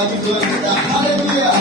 bagi Tuhan kita. Haleluya.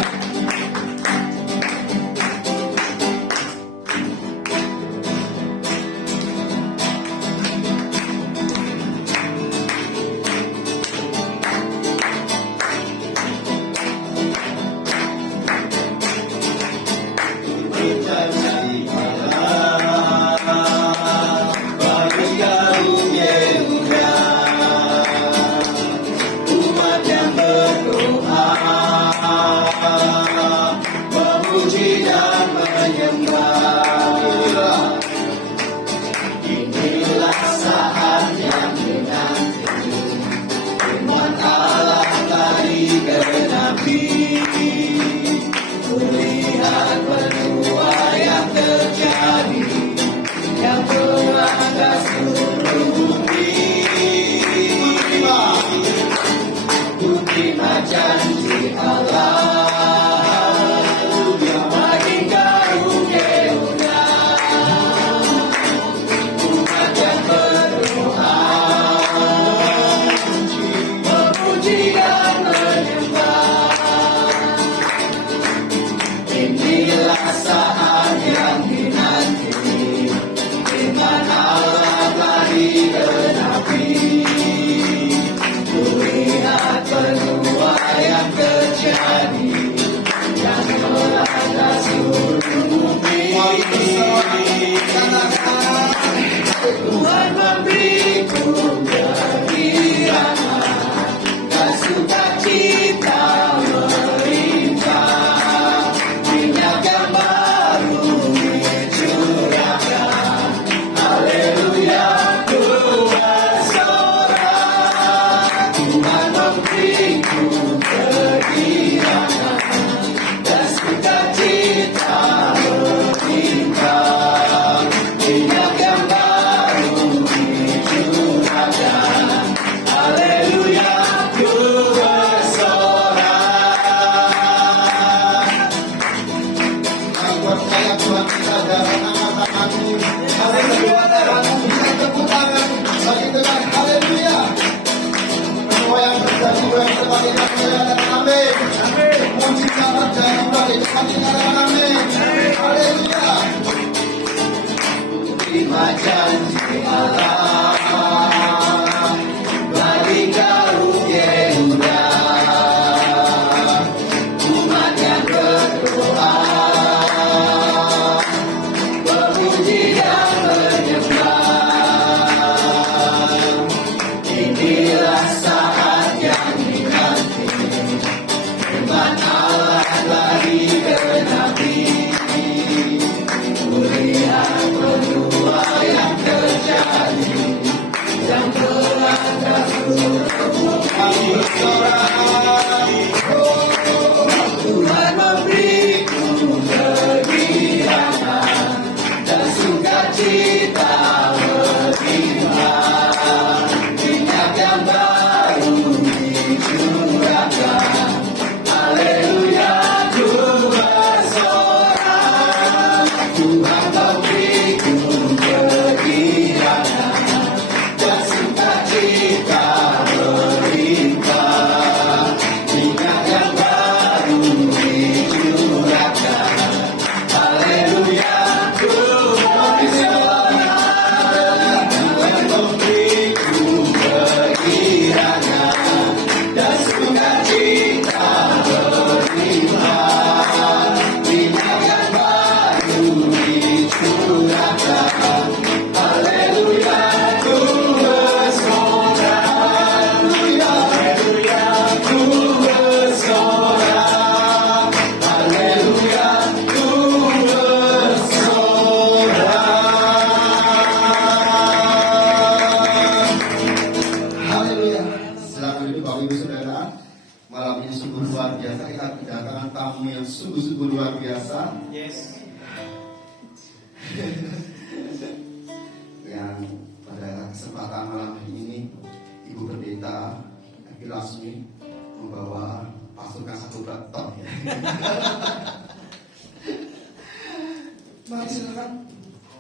Mari silakan.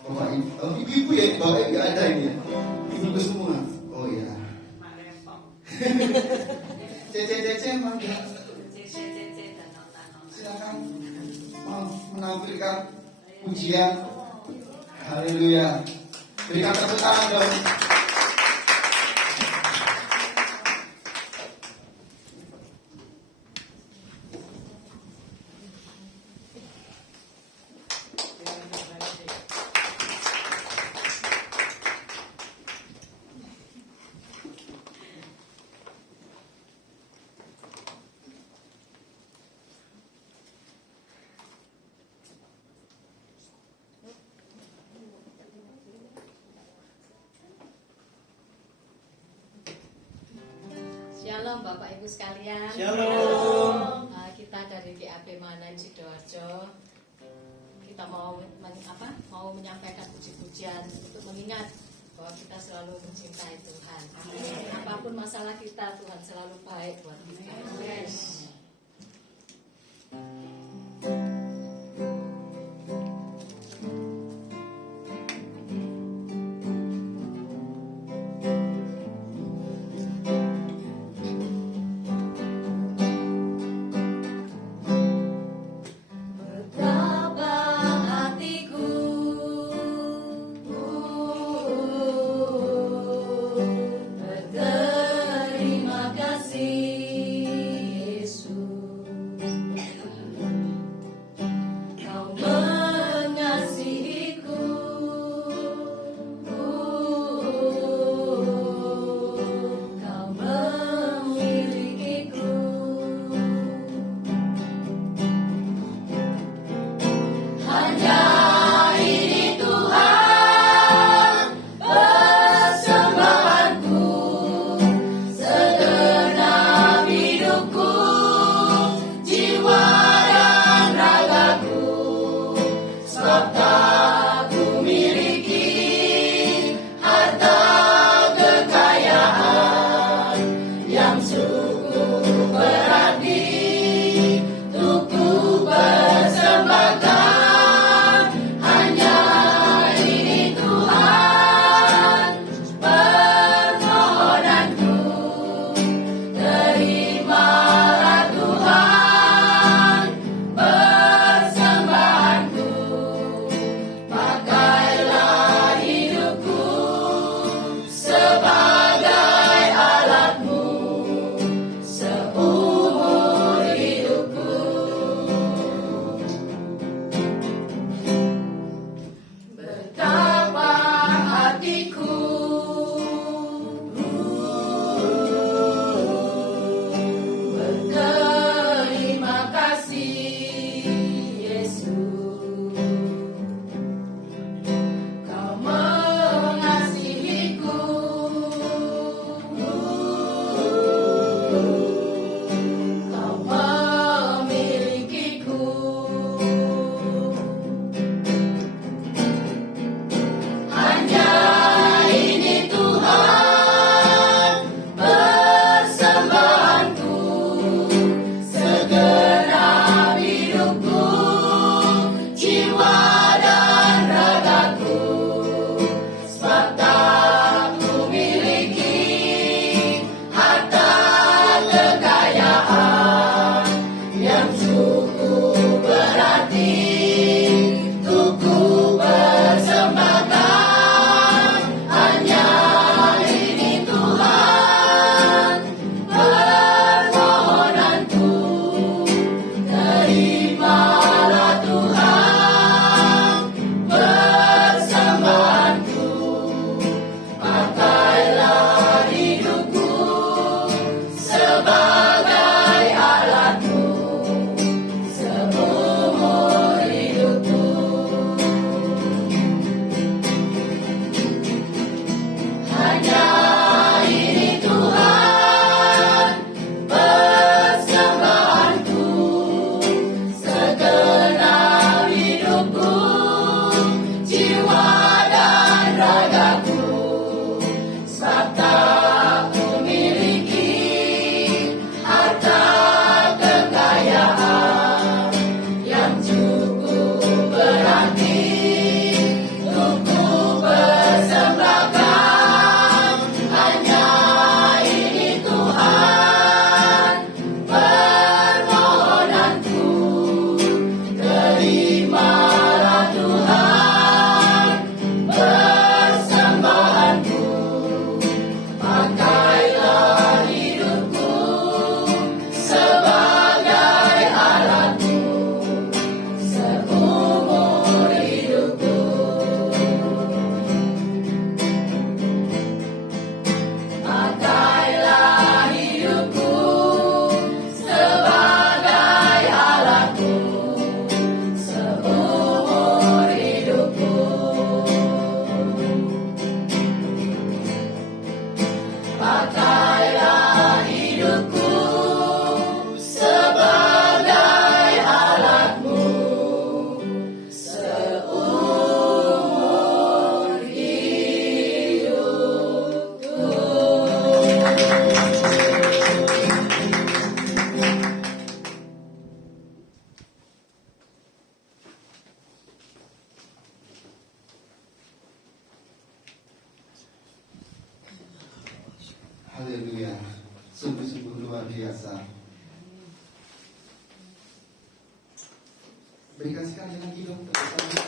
Bapak ibu ya, bapak nggak ada ini ya. Ibu semua. Oh iya. Cece mangga. memberikan pujian. Haleluya. Berikan tepuk tangan dong. Shalom Bapak Ibu sekalian. Shalom. Kita dari GAP Manan Sidoarjo. Kita mau menyampaikan puji-pujian untuk mengingat bahwa kita selalu mencintai Tuhan. Apapun masalah kita, Tuhan selalu baik buat kita. Berterima kasih Yesus. Berikan sekali lagi dong tepuk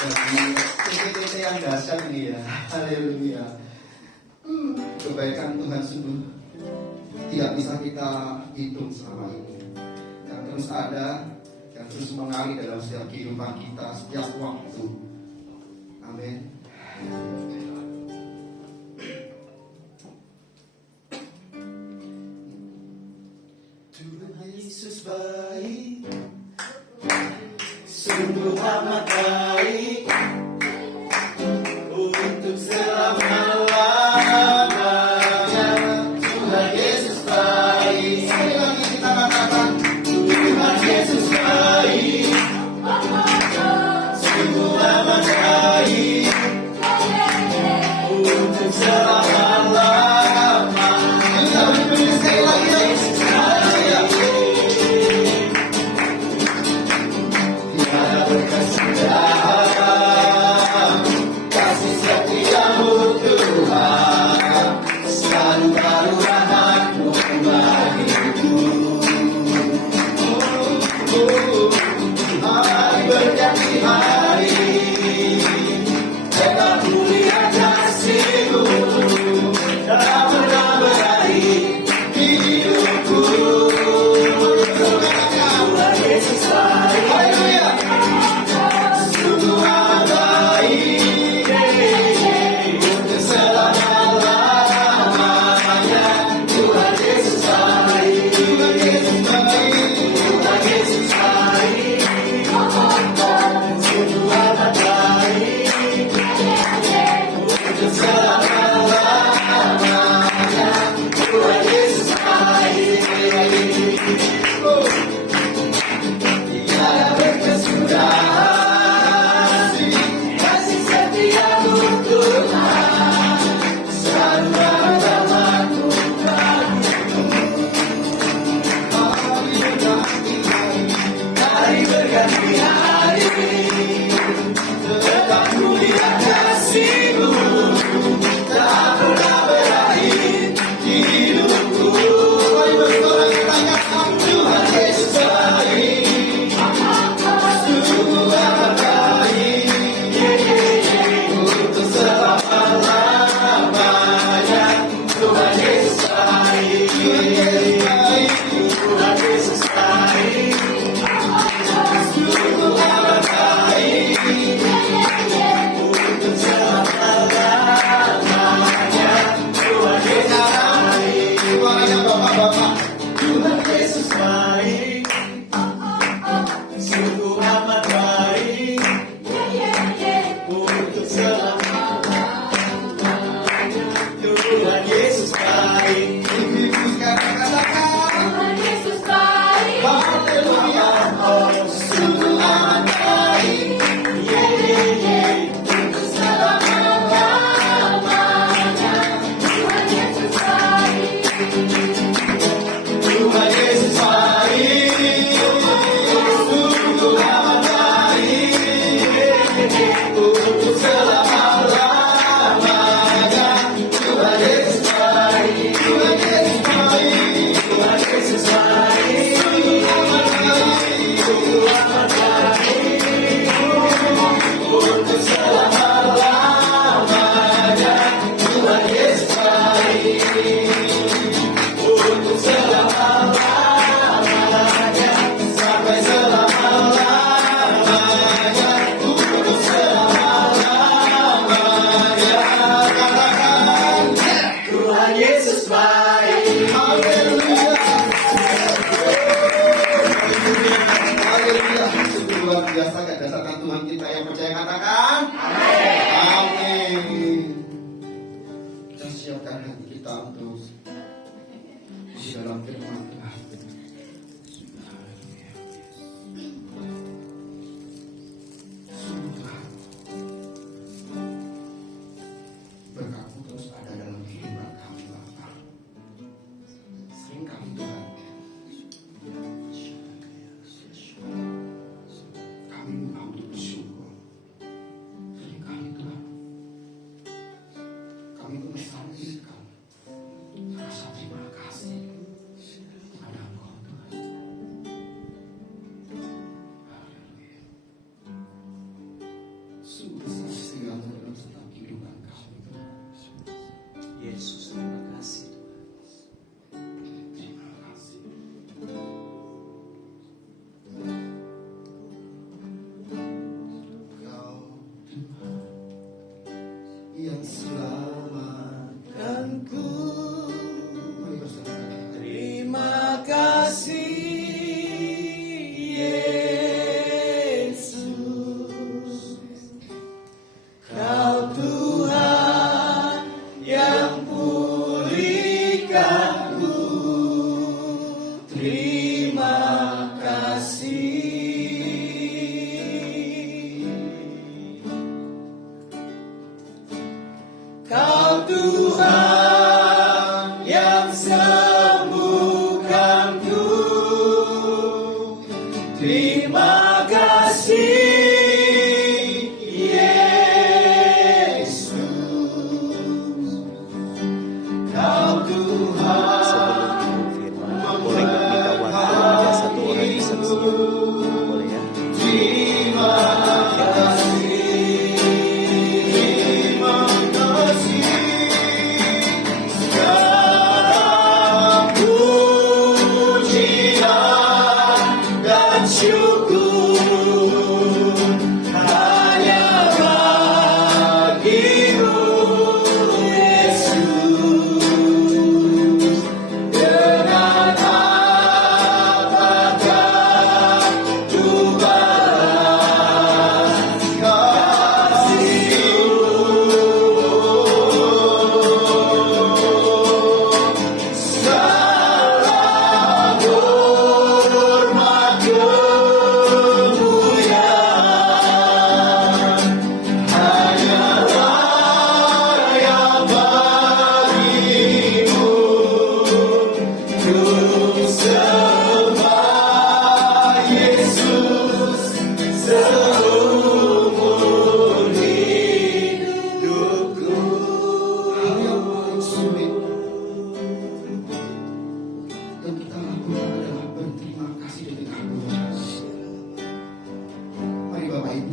tangan. Bagi TT yang dahsyat ini ya. Haleluya. Kebaikan Tuhan sungguh tidak bisa kita hitung selama ini. Yang terus ada, yang terus mengalir dalam setiap kehidupan kita, setiap waktu. Amin. Tuhan Yesus baik, sungguh amat baik untuk selama-lamanya. Tuhan Yesus baik. Sekali lagi kita katakan, Tuhan Yesus baik, sungguh amat baik untuk selama-lamanya. Kita beri sekali lagi. Kasih setiamu Tuhan, selalu baru rahmat-Mu bagiku. Hari berganti hari, tetap mulia kasih-Mu, tak pernah berakhir hidupku. Tuhan Yesus baik. Haleluya. Sungguh amat baik untuk selama-lamanya. Tuhan Yesus baik. Tuhan Yesus baik. Tuhan Yesus baik. Sungguh amat baik untuk selama-lamanya. Tuhan Yesus baik. Tiada berkesudahan kasih setiamu Tuhan, selalu rahmat-Mu bagiku. Hari berganti hari, tetap mulia kasih-Mu, tak pernah berakhir hidupku. Tuhan Yesus baik, sungguh amat baik untuk selama-lamanya. Tuhan Yesus baik. Tuhan Yesus baik, sungguh amat baik untuk selama-lamanya. Tuhan Yesus baik. Suaranya bapak-bapak. Tuhan Yesus baik, sungguh amat baik untuk selama-lamanya. Tuhan Yesus baik. Ibu-ibu sekarang katakan, Tuhan Yesus baik. haleluya. Oh, sungguh amat baik. Untuk selama-lamanya. Tuhan Yesus baik. Tuhan Yesus baik. Sungguh amat baik untuk selama-lamanya. Tuhan Yesus baik. Tuhan Yesus baik. Tuhan Yesus baik. Sungguh amat baik. Sungguh amat baik untuk selama-lamanya. Tuhan Yesus baik untuk selama-lamanya, sampai selama-lamanya, untuk selama-lamanya. Katakan, Tuhan Yesus baik. Haleluya. Haleluya. Sungguh luar biasa kedatangan Tuhan kita yang percaya, katakan amin. Kita siapkan hati kita untuk di dalam firman Tuhan. Sungguh berkat-Mu terus ada dalam kehidupan kami, Bapa. Sering kami Tuhan, kami mau untuk bersyukur.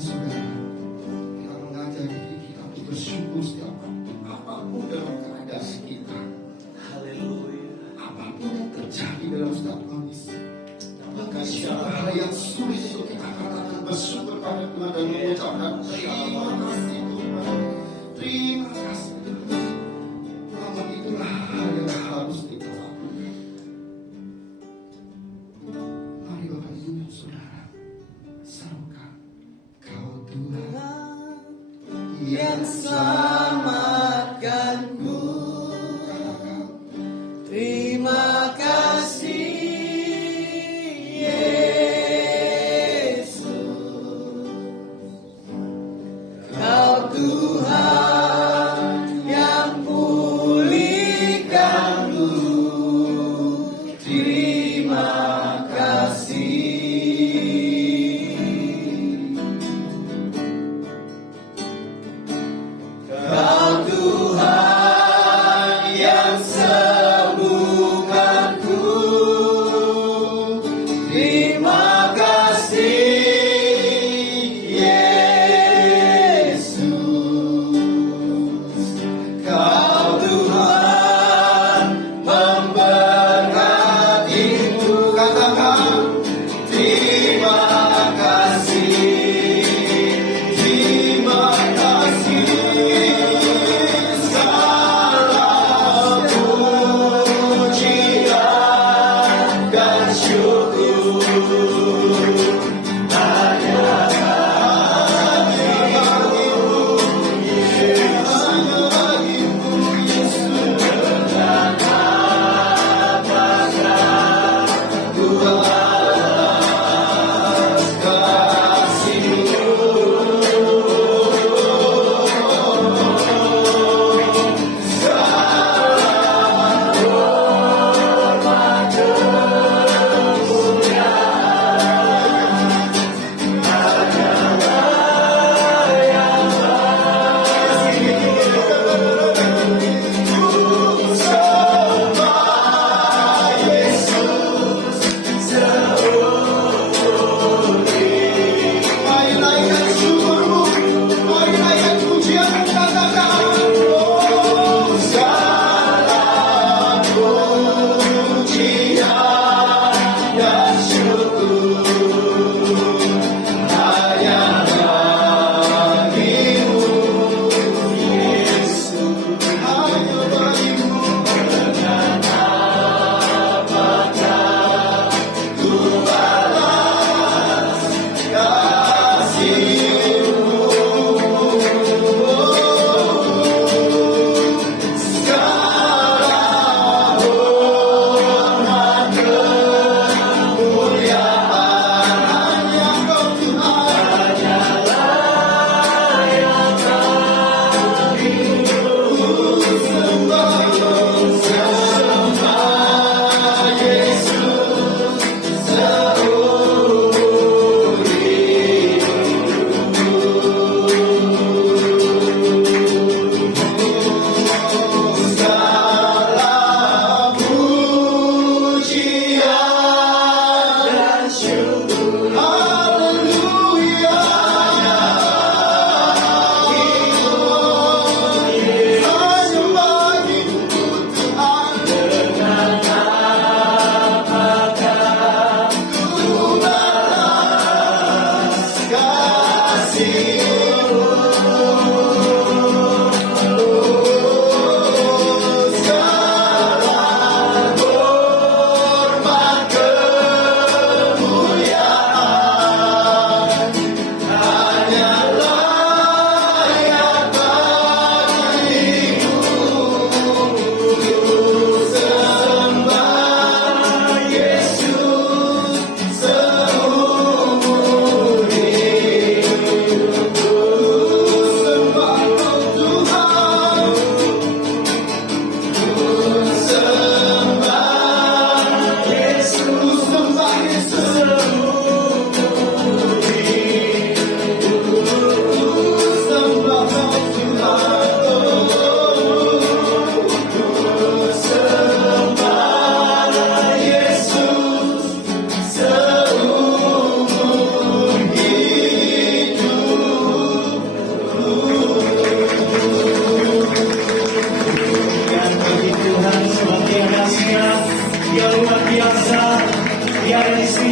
saudara, kita mengajar diri kita untuk bersyukur setiap waktu, apapun dalam keadaan kita, apapun yang terjadi dalam setiap kondisi. Maka hal yang sulit untuk kita katakan bersyukur pada Tuhan dan mengucapkan terima kasih Tuhan, terima kasih Tuhan. Namun itulah hal yang harus kita lakukan. Mari Bapak Ibu Saudara, serukan Kau Tuhan yang selamatkanku. Terima kasih Yesus, Kau Tuhan yang pulihkan dulu. Terima kasih. Kau Tuhan yang sembuhkanku. Terima kasih Yesus. Kau Tuhan memberkatiku. Katakan terima kasih. Terima kasih. Segala pujian dan syukur hanya bagimu, Yesus. Hanya bagimu, Yesus. Dengan apakah Tuhan kasih-Mu. Segala hormat kemuliaan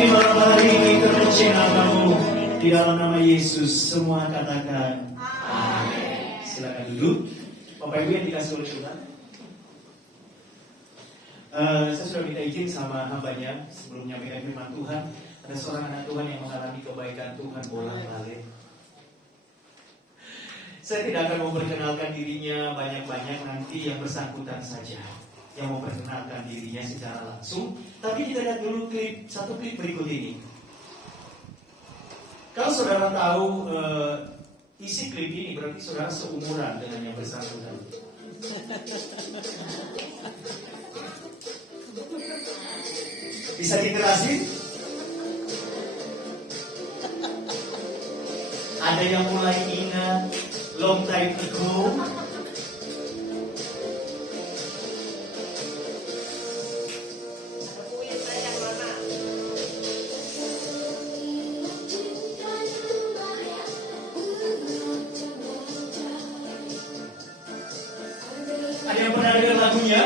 di malam hari ini terpuji namamu. Di dalam nama Yesus semua katakan amin. Silakan duduk. Bapak Ibu yang dikasih oleh Tuhan. Saya sudah minta izin sama hambanya sebelum menyampaikan firman Tuhan. Ada seorang anak Tuhan yang mengalami kebaikan Tuhan bolak-balik. Saya tidak akan memperkenalkan dirinya banyak-banyak, nanti yang bersangkutan saja yang memperkenalkan dirinya secara langsung. Tapi kita lihat dulu satu klip berikut ini. Kalau saudara tahu isi klip ini, berarti saudara seumuran dengan yang bersangkutan. Bisa dikerasin? Ada yang mulai ingat long time ago. Ada yang pernah dengar lagunya?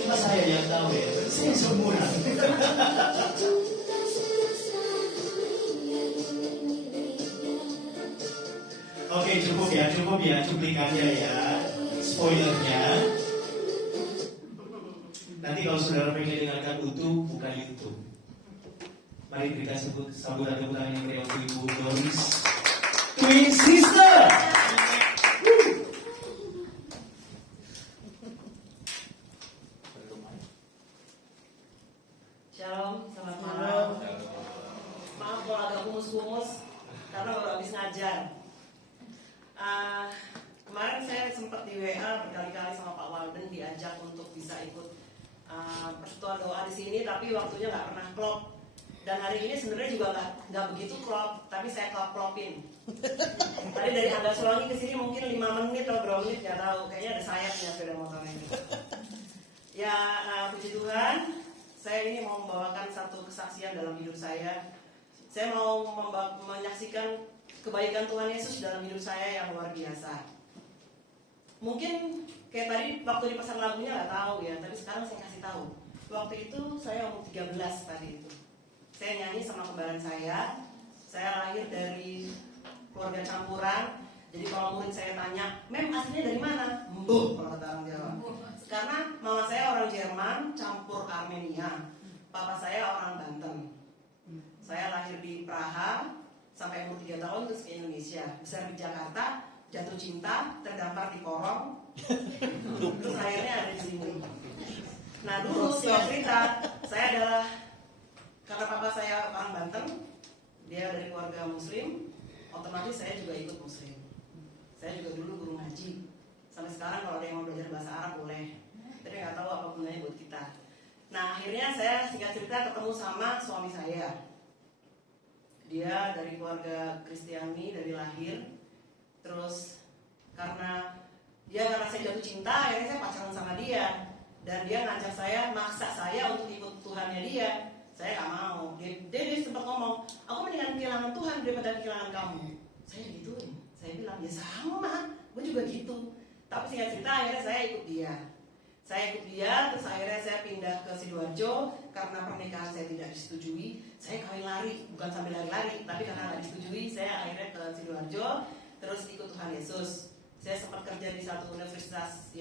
Cuma saya yang tahu ya, saya seumuran. Oke, cukup ya, cuplikannya ya, spoilernya. Nanti kalau saudara pengen dengarkan utuh, buka YouTube. Mari berikan sambutan tepuk tangan yang meriah untuk Ibu Doris, Twin Sister. Shalom, selamat malam. Maaf kalau agak kumus-kumus karena baru habis ngajar. Kemarin saya sempat di WA berkali-kali sama Pak Walden diajak untuk bisa ikut persekutuan doa di sini, tapi waktunya nggak pernah klop. Dan hari ini sebenarnya juga nggak begitu klop, tapi saya klop-klopin. Tadi dari Angga Sulangi ke sini mungkin 5 menit atau berapa menit nggak tahu. Kayaknya ada sayapnya sepeda motor ini. Ya, puji Tuhan. Saya ini mau membawakan satu kesaksian dalam hidup saya. Saya mau menyaksikan kebaikan Tuhan Yesus dalam hidup saya yang luar biasa. Mungkin kayak tadi waktu di pasar lagunya nggak tahu ya, tapi sekarang saya kasih tahu. Waktu itu saya umur 13 tadi itu. Saya nyanyi sama kembaran saya. Saya lahir dari keluarga campuran. Jadi kalau murid saya tanya, "Mem, aslinya dari mana?" "Mbuh," kalau kata orang Jawa. Karena mama saya orang Jerman campur Armenia. Papa saya orang Banten. Saya lahir di Praha sampai umur 3 tahun terus ke Indonesia. Besar di Jakarta, jatuh cinta, terdampar di Porong. Terus akhirnya ada di sini. Nah dulu singkat cerita, saya adalah karena papa saya orang Banten, dia dari keluarga Muslim, otomatis saya juga ikut Muslim. Saya juga dulu guru ngaji. Sampai sekarang kalau ada yang mau belajar bahasa Arab boleh, tapi nggak tahu apa gunanya buat kita. Nah akhirnya saya singkat cerita ketemu sama suami saya. Dia dari keluarga Kristiani dari lahir. Terus karena saya jatuh cinta, akhirnya saya pacaran sama dia. Dan dia ngajak saya, maksa saya untuk ikut Tuhannya dia. Saya nggak mau. Dia sempat ngomong, "Aku mendingan kehilangan Tuhan daripada kehilangan kamu." Saya gituin. Saya bilang, "Ya sama, gue juga gitu." Tapi singkat cerita akhirnya saya ikut dia. Terus akhirnya saya pindah ke Sidoarjo karena pernikahan saya tidak disetujui. Saya kawin lari, bukan sambil lari-lari, tapi karena nggak disetujui, saya akhirnya ke Sidoarjo, terus ikut Tuhan Yesus. Saya sempat kerja di satu universitas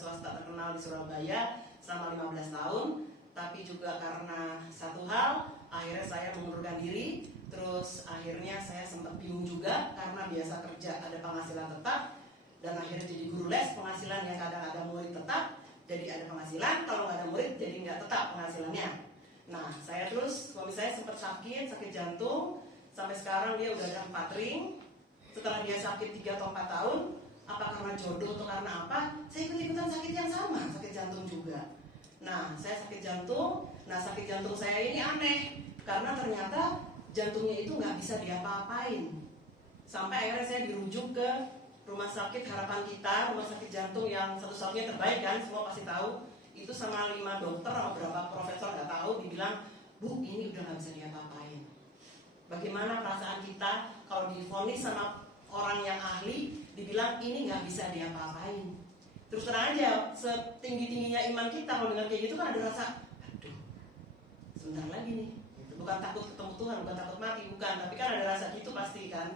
swasta terkenal di Surabaya selama 15 tahun. Tapi juga karena satu hal, akhirnya saya mengundurkan diri. Terus akhirnya saya sempat bingung juga karena biasa kerja ada penghasilan tetap. Dan akhirnya jadi guru les, penghasilan yang kadang ada murid tetap, jadi ada penghasilan, kalau nggak ada murid jadi nggak tetap penghasilannya. Nah saya terus, suami saya sempat sakit jantung, sampai sekarang dia udah ada 4 ring. Setelah dia sakit 3 atau 4 tahun, apa karena jodoh atau karena apa, saya ikut-ikutan sakit yang sama, sakit jantung juga. Nah saya sakit jantung, sakit jantung saya ini aneh, karena ternyata jantungnya itu nggak bisa diapa-apain. Sampai akhirnya saya dirujuk ke rumah sakit harapan kita, rumah sakit jantung yang satu-satunya terbaik kan, semua pasti tahu. Itu sama 5 dokter sama berapa profesor nggak tahu, dibilang, Bu, ini udah nggak bisa diapa-apain. Bagaimana perasaan kita kalau divonis sama orang yang ahli, dibilang ini nggak bisa diapa-apain. Terus terang aja, setinggi-tingginya iman kita kalau dengar kayak gitu kan ada rasa, aduh, sebentar lagi nih. Bukan takut ketemu Tuhan, bukan takut mati, bukan. Tapi kan ada rasa gitu pasti kan.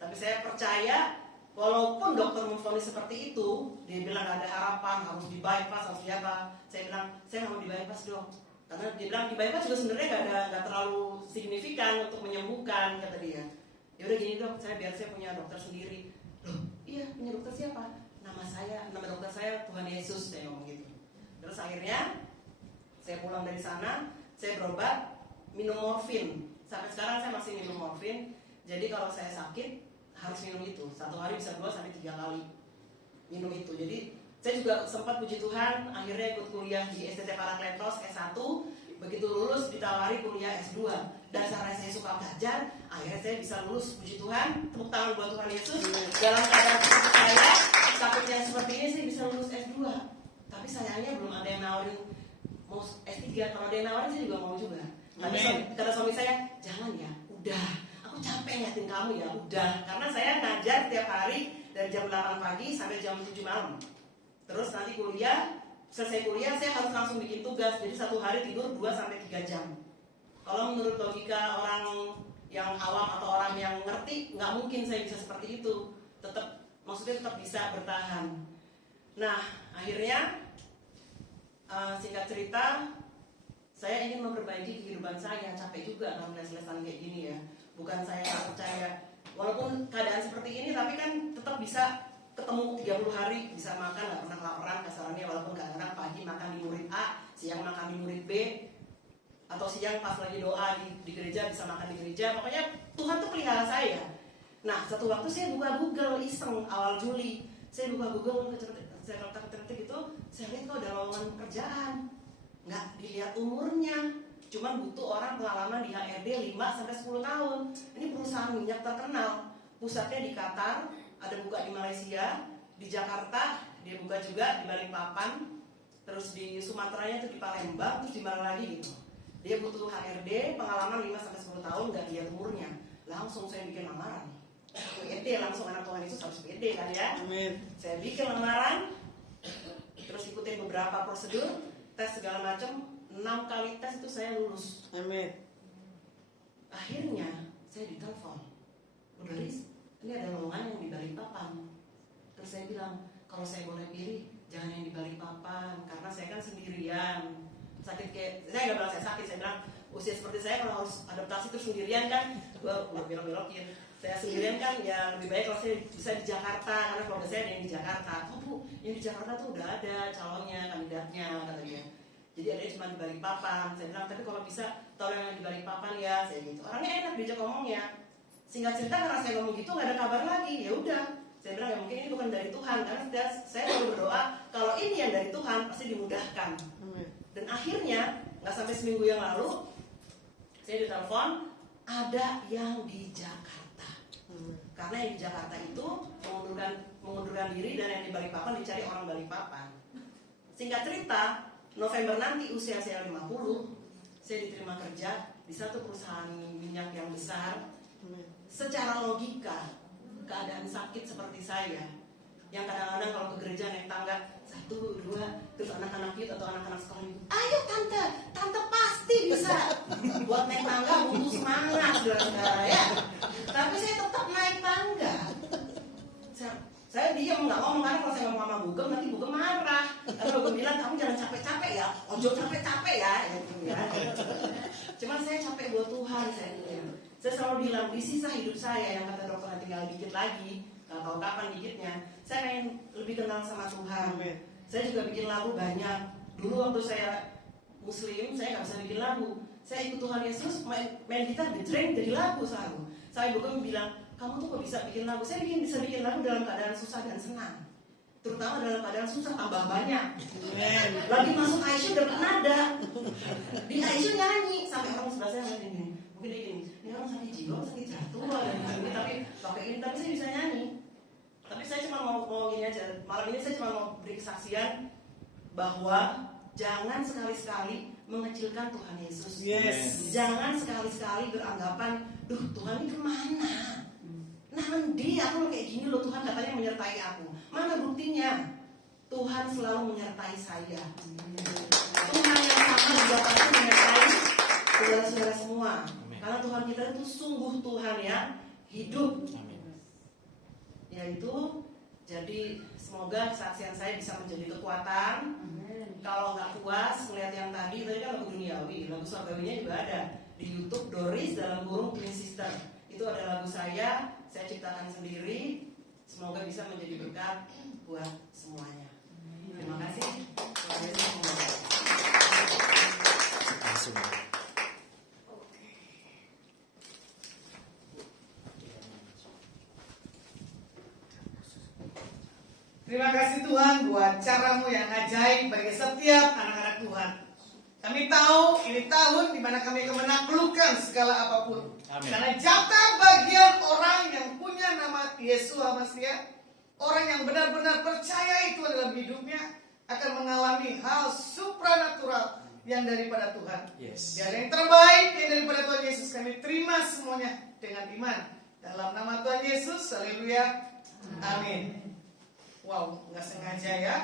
Tapi saya percaya, walaupun dokter memvonis seperti itu, dia bilang gak ada harapan, harus di bypass, harus apa. Saya bilang, saya nggak mau di bypass dok. Karena dia bilang di bypass juga sebenarnya gak terlalu signifikan untuk menyembuhkan, kata dia. Ya udah gini dok, biar saya punya dokter sendiri. Loh, iya punya dokter siapa? Nama dokter saya Tuhan Yesus, saya ngomong gitu. Terus akhirnya saya pulang dari sana, saya berobat, minum morfin. Sampai sekarang saya masih minum morfin. Jadi kalau saya sakit harus minum itu. 1 hari bisa 2 sampai 3 kali minum itu. Jadi saya juga sempat puji Tuhan akhirnya ikut kuliah di STT Parakletos S1. Begitu lulus ditawari kuliah S2. Dasarnya saya suka belajar, akhirnya saya bisa lulus, puji Tuhan. Tepuk tangan buat Tuhan Yesus. Dalam keadaan seperti saya, sakitnya seperti ini saya bisa lulus S2. Tapi sayangnya belum ada yang nawarin mau S3. Kalau ada yang nawarin saya juga mau juga. Tapi kata suami saya, jangan ya, udah, aku capek ngeliatin kamu ya, udah. Karena saya ngajar tiap hari dari jam 8 pagi sampai jam 7 malam. Terus nanti selesai kuliah saya harus langsung bikin tugas. Jadi 1 hari tidur 2 sampai 3 jam. Kalau menurut logika orang yang awam atau orang yang ngerti, nggak mungkin saya bisa seperti itu. Maksudnya tetap bisa bertahan. Nah, akhirnya singkat cerita, saya ingin memperbaiki kehidupan saya. Capek juga kalau les-lesan kayak gini ya. Bukan saya nggak percaya, walaupun keadaan seperti ini, tapi kan tetap bisa ketemu 30 hari, bisa makan, nggak pernah kelaparan kasarannya. Walaupun kadang-kadang pagi makan di murid A, siang makan di murid B, atau siang pas lagi doa di gereja bisa makan di gereja. Pokoknya Tuhan tuh pelihara saya. Nah, satu waktu saya buka Google iseng awal Juli. Saya buka Google, saya ketik-ketik itu, saya lihat kok ada lowongan pekerjaan. Nggak dilihat umurnya, cuman butuh orang pengalaman di HRD 5-10 tahun. Ini perusahaan minyak terkenal, pusatnya di Qatar, ada buka di Malaysia, di Jakarta, dia buka juga di Balikpapan, terus di Sumateranya itu di Palembang, terus di mana lagi gitu. Dia butuh HRD, pengalaman 5-10 tahun, nggak dilihat umurnya. Langsung saya bikin lamaran. pede, langsung anak Tuhan Yesus harus pede kan ya. Amin. Saya bikin lamaran, terus ikutin beberapa prosedur, tes segala macam, 6 kali tes itu saya lulus. Amin. Akhirnya saya ditelepon, udah Riz, ini ada lowongan yang di Balikpapan. Terus saya bilang, kalau saya boleh pilih, jangan yang di Balikpapan, karena saya kan sendirian. Sakit kayak, saya nggak bilang saya sakit, saya bilang usia seperti saya kalau harus adaptasi terus sendirian kan, belok-belokin. Saya sendirian kan ya lebih baik kalau saya bisa di Jakarta, karena keluarga saya ada yang di Jakarta. Oh bu, yang di Jakarta tuh udah ada calonnya, kandidatnya, kata dia. Jadi ada cuma di Balikpapan. Saya bilang, tapi kalau bisa tolong yang di Balikpapan ya, saya gitu. Orangnya enak diajak ngomongnya. Singkat cerita karena saya ngomong gitu nggak ada kabar lagi, ya udah. Saya bilang ya mungkin ini bukan dari Tuhan, karena saya selalu berdoa kalau ini yang dari Tuhan pasti dimudahkan. Dan akhirnya nggak sampai seminggu yang lalu saya ditelepon ada yang di Jakarta. Karena yang di Jakarta itu mengundurkan diri dan yang di Balikpapan dicari orang Balikpapan. Singkat cerita, November nanti usia saya 50, saya diterima kerja di satu perusahaan minyak yang besar. Secara logika, keadaan sakit seperti saya, yang kadang-kadang kalau ke gereja naik tangga 1, 2, terus anak-anak youth atau anak-anak sekolah itu, ayo tante pasti bisa. Buat naik tangga butuh semangat, saudara-saudara ya. Tapi saya tetap naik tangga. Saya diam nggak ngomong, karena kalau saya ngomong sama Bugem nanti Bugem marah. Karena Bugem bilang kamu jangan capek-capek ya, ojo capek-capek ya, gitu ya. Cuman saya capek buat Tuhan, saya selalu bilang di sisa hidup saya yang kata dokter tinggal dikit lagi, nggak tahu kapan dikitnya. Saya pengen lebih kenal sama Tuhan. Saya juga bikin lagu banyak. Dulu waktu saya Muslim, saya nggak bisa bikin lagu. Saya ikut Tuhan Yesus, main gitar di train jadi lagu selalu. Saya Bugem bilang, kamu tuh kok bisa bikin lagu? Saya bisa bikin lagu dalam keadaan susah dan senang. Terutama dalam keadaan susah tambah banyak. Lagi masuk ICU dapat nada. Di ICU nyanyi sampai orang sebelah saya ngeliat ini. Mungkin dia gini, ini orang sakit jiwa, sakit jantung, tapi pakai ini, tapi saya bisa nyanyi. Tapi saya cuma mau gini aja. Malam ini saya cuma mau beri kesaksian bahwa jangan sekali-sekali mengecilkan Tuhan Yesus. Yes. Jangan sekali-sekali beranggapan, duh Tuhan ini kemana? Nah mending aku kayak gini loh, Tuhan katanya menyertai aku. Mana buktinya? Tuhan selalu menyertai saya. Tuhan yang sama juga pasti menyertai saudara-saudara semua. Karena Tuhan kita itu sungguh Tuhan yang hidup. Yaitu, jadi semoga kesaksian saya bisa menjadi kekuatan. Kalau nggak puas melihat yang tadi kan lagu duniawi, lagu surgawinya juga ada di YouTube. Doris dalam kurung Twin Sister, itu ada lagu saya ciptakan sendiri. Semoga bisa menjadi berkat buat semuanya. Terima kasih. Terima kasih Tuhan buat caramu yang ajaib bagi setiap anak-anak Tuhan. Kami tahu ini tahun di mana kami akan menaklukkan segala apapun. Amin. Karena jatah bagian orang yang punya nama Yesus Masias, orang yang benar-benar percaya itu dalam hidupnya, akan mengalami hal supranatural yang daripada Tuhan. Yes. Dan yang terbaik yang daripada Tuhan Yesus, kami terima semuanya dengan iman. Dalam nama Tuhan Yesus, haleluya, amin. Wow, nggak sengaja ya.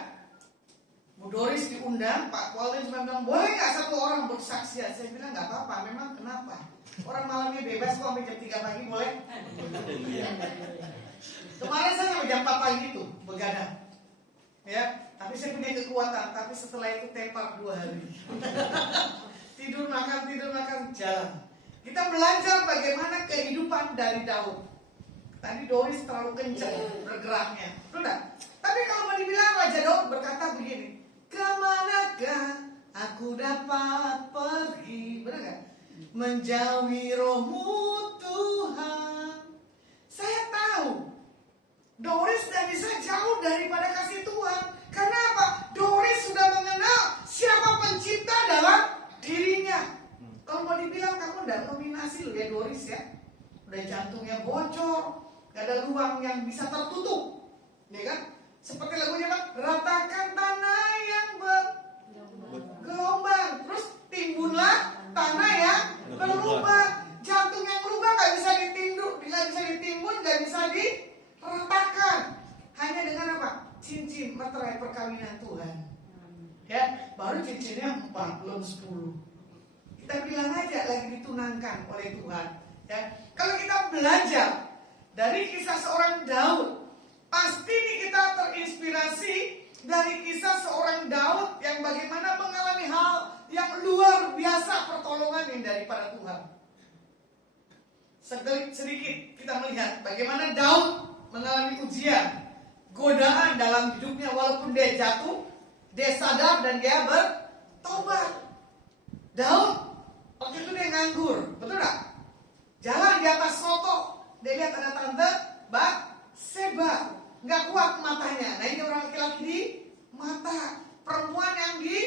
Bu Doris diundang, Pak Walden cuma bilang, boleh nggak satu orang bersaksi? Saya bilang nggak apa-apa, memang kenapa? Orang malamnya bebas kok sampai jam 3 pagi boleh? Kemarin saya sampai jam 4 pagi itu begadang. Ya, tapi saya punya kekuatan, tapi setelah itu tepar 2 hari. tidur makan, jalan. Kita belajar bagaimana kehidupan dari Daud. Tadi Doris terlalu kencang bergeraknya, betul tak? Tapi kalau mau dibilang Raja Daud berkata begini, kemanakah aku dapat pergi, benar gak? Menjauhi rohmu Tuhan. Saya tahu Doris tidak bisa jauh daripada kasih Tuhan. Karena apa? Doris sudah mengenal siapa pencipta dalam dirinya. Kalau mau dibilang kamu tidak nominasi loh ya Doris ya. Udah jantungnya bocor, gak ada ruang yang bisa tertutup, ya kan? Seperti lagunya Pak, ratakan tanah yang bergelombang, terus timbunlah tanah yang berlubang. Jantung yang berlubang gak bisa ditinduk, gak bisa ditimbun, gak bisa diratakan. Hanya dengan apa? Cincin materai perkawinan Tuhan. Ya, baru cincinnya 4 belum 10. Kita bilang aja lagi ditunangkan oleh Tuhan. Ya, kalau kita belajar dari kisah seorang Daud, pasti kita terinspirasi dari kisah seorang Daud yang bagaimana mengalami hal yang luar biasa pertolongan yang daripada Tuhan. Sedikit kita melihat bagaimana Daud mengalami ujian, godaan dalam hidupnya walaupun dia jatuh, dia sadar dan dia bertobat. Daud waktu itu dia nganggur, betul tak? Jalan di atas soto, dia lihat ada tante Batseba, nggak kuat matanya. Nah ini orang laki-laki di mata, perempuan yang di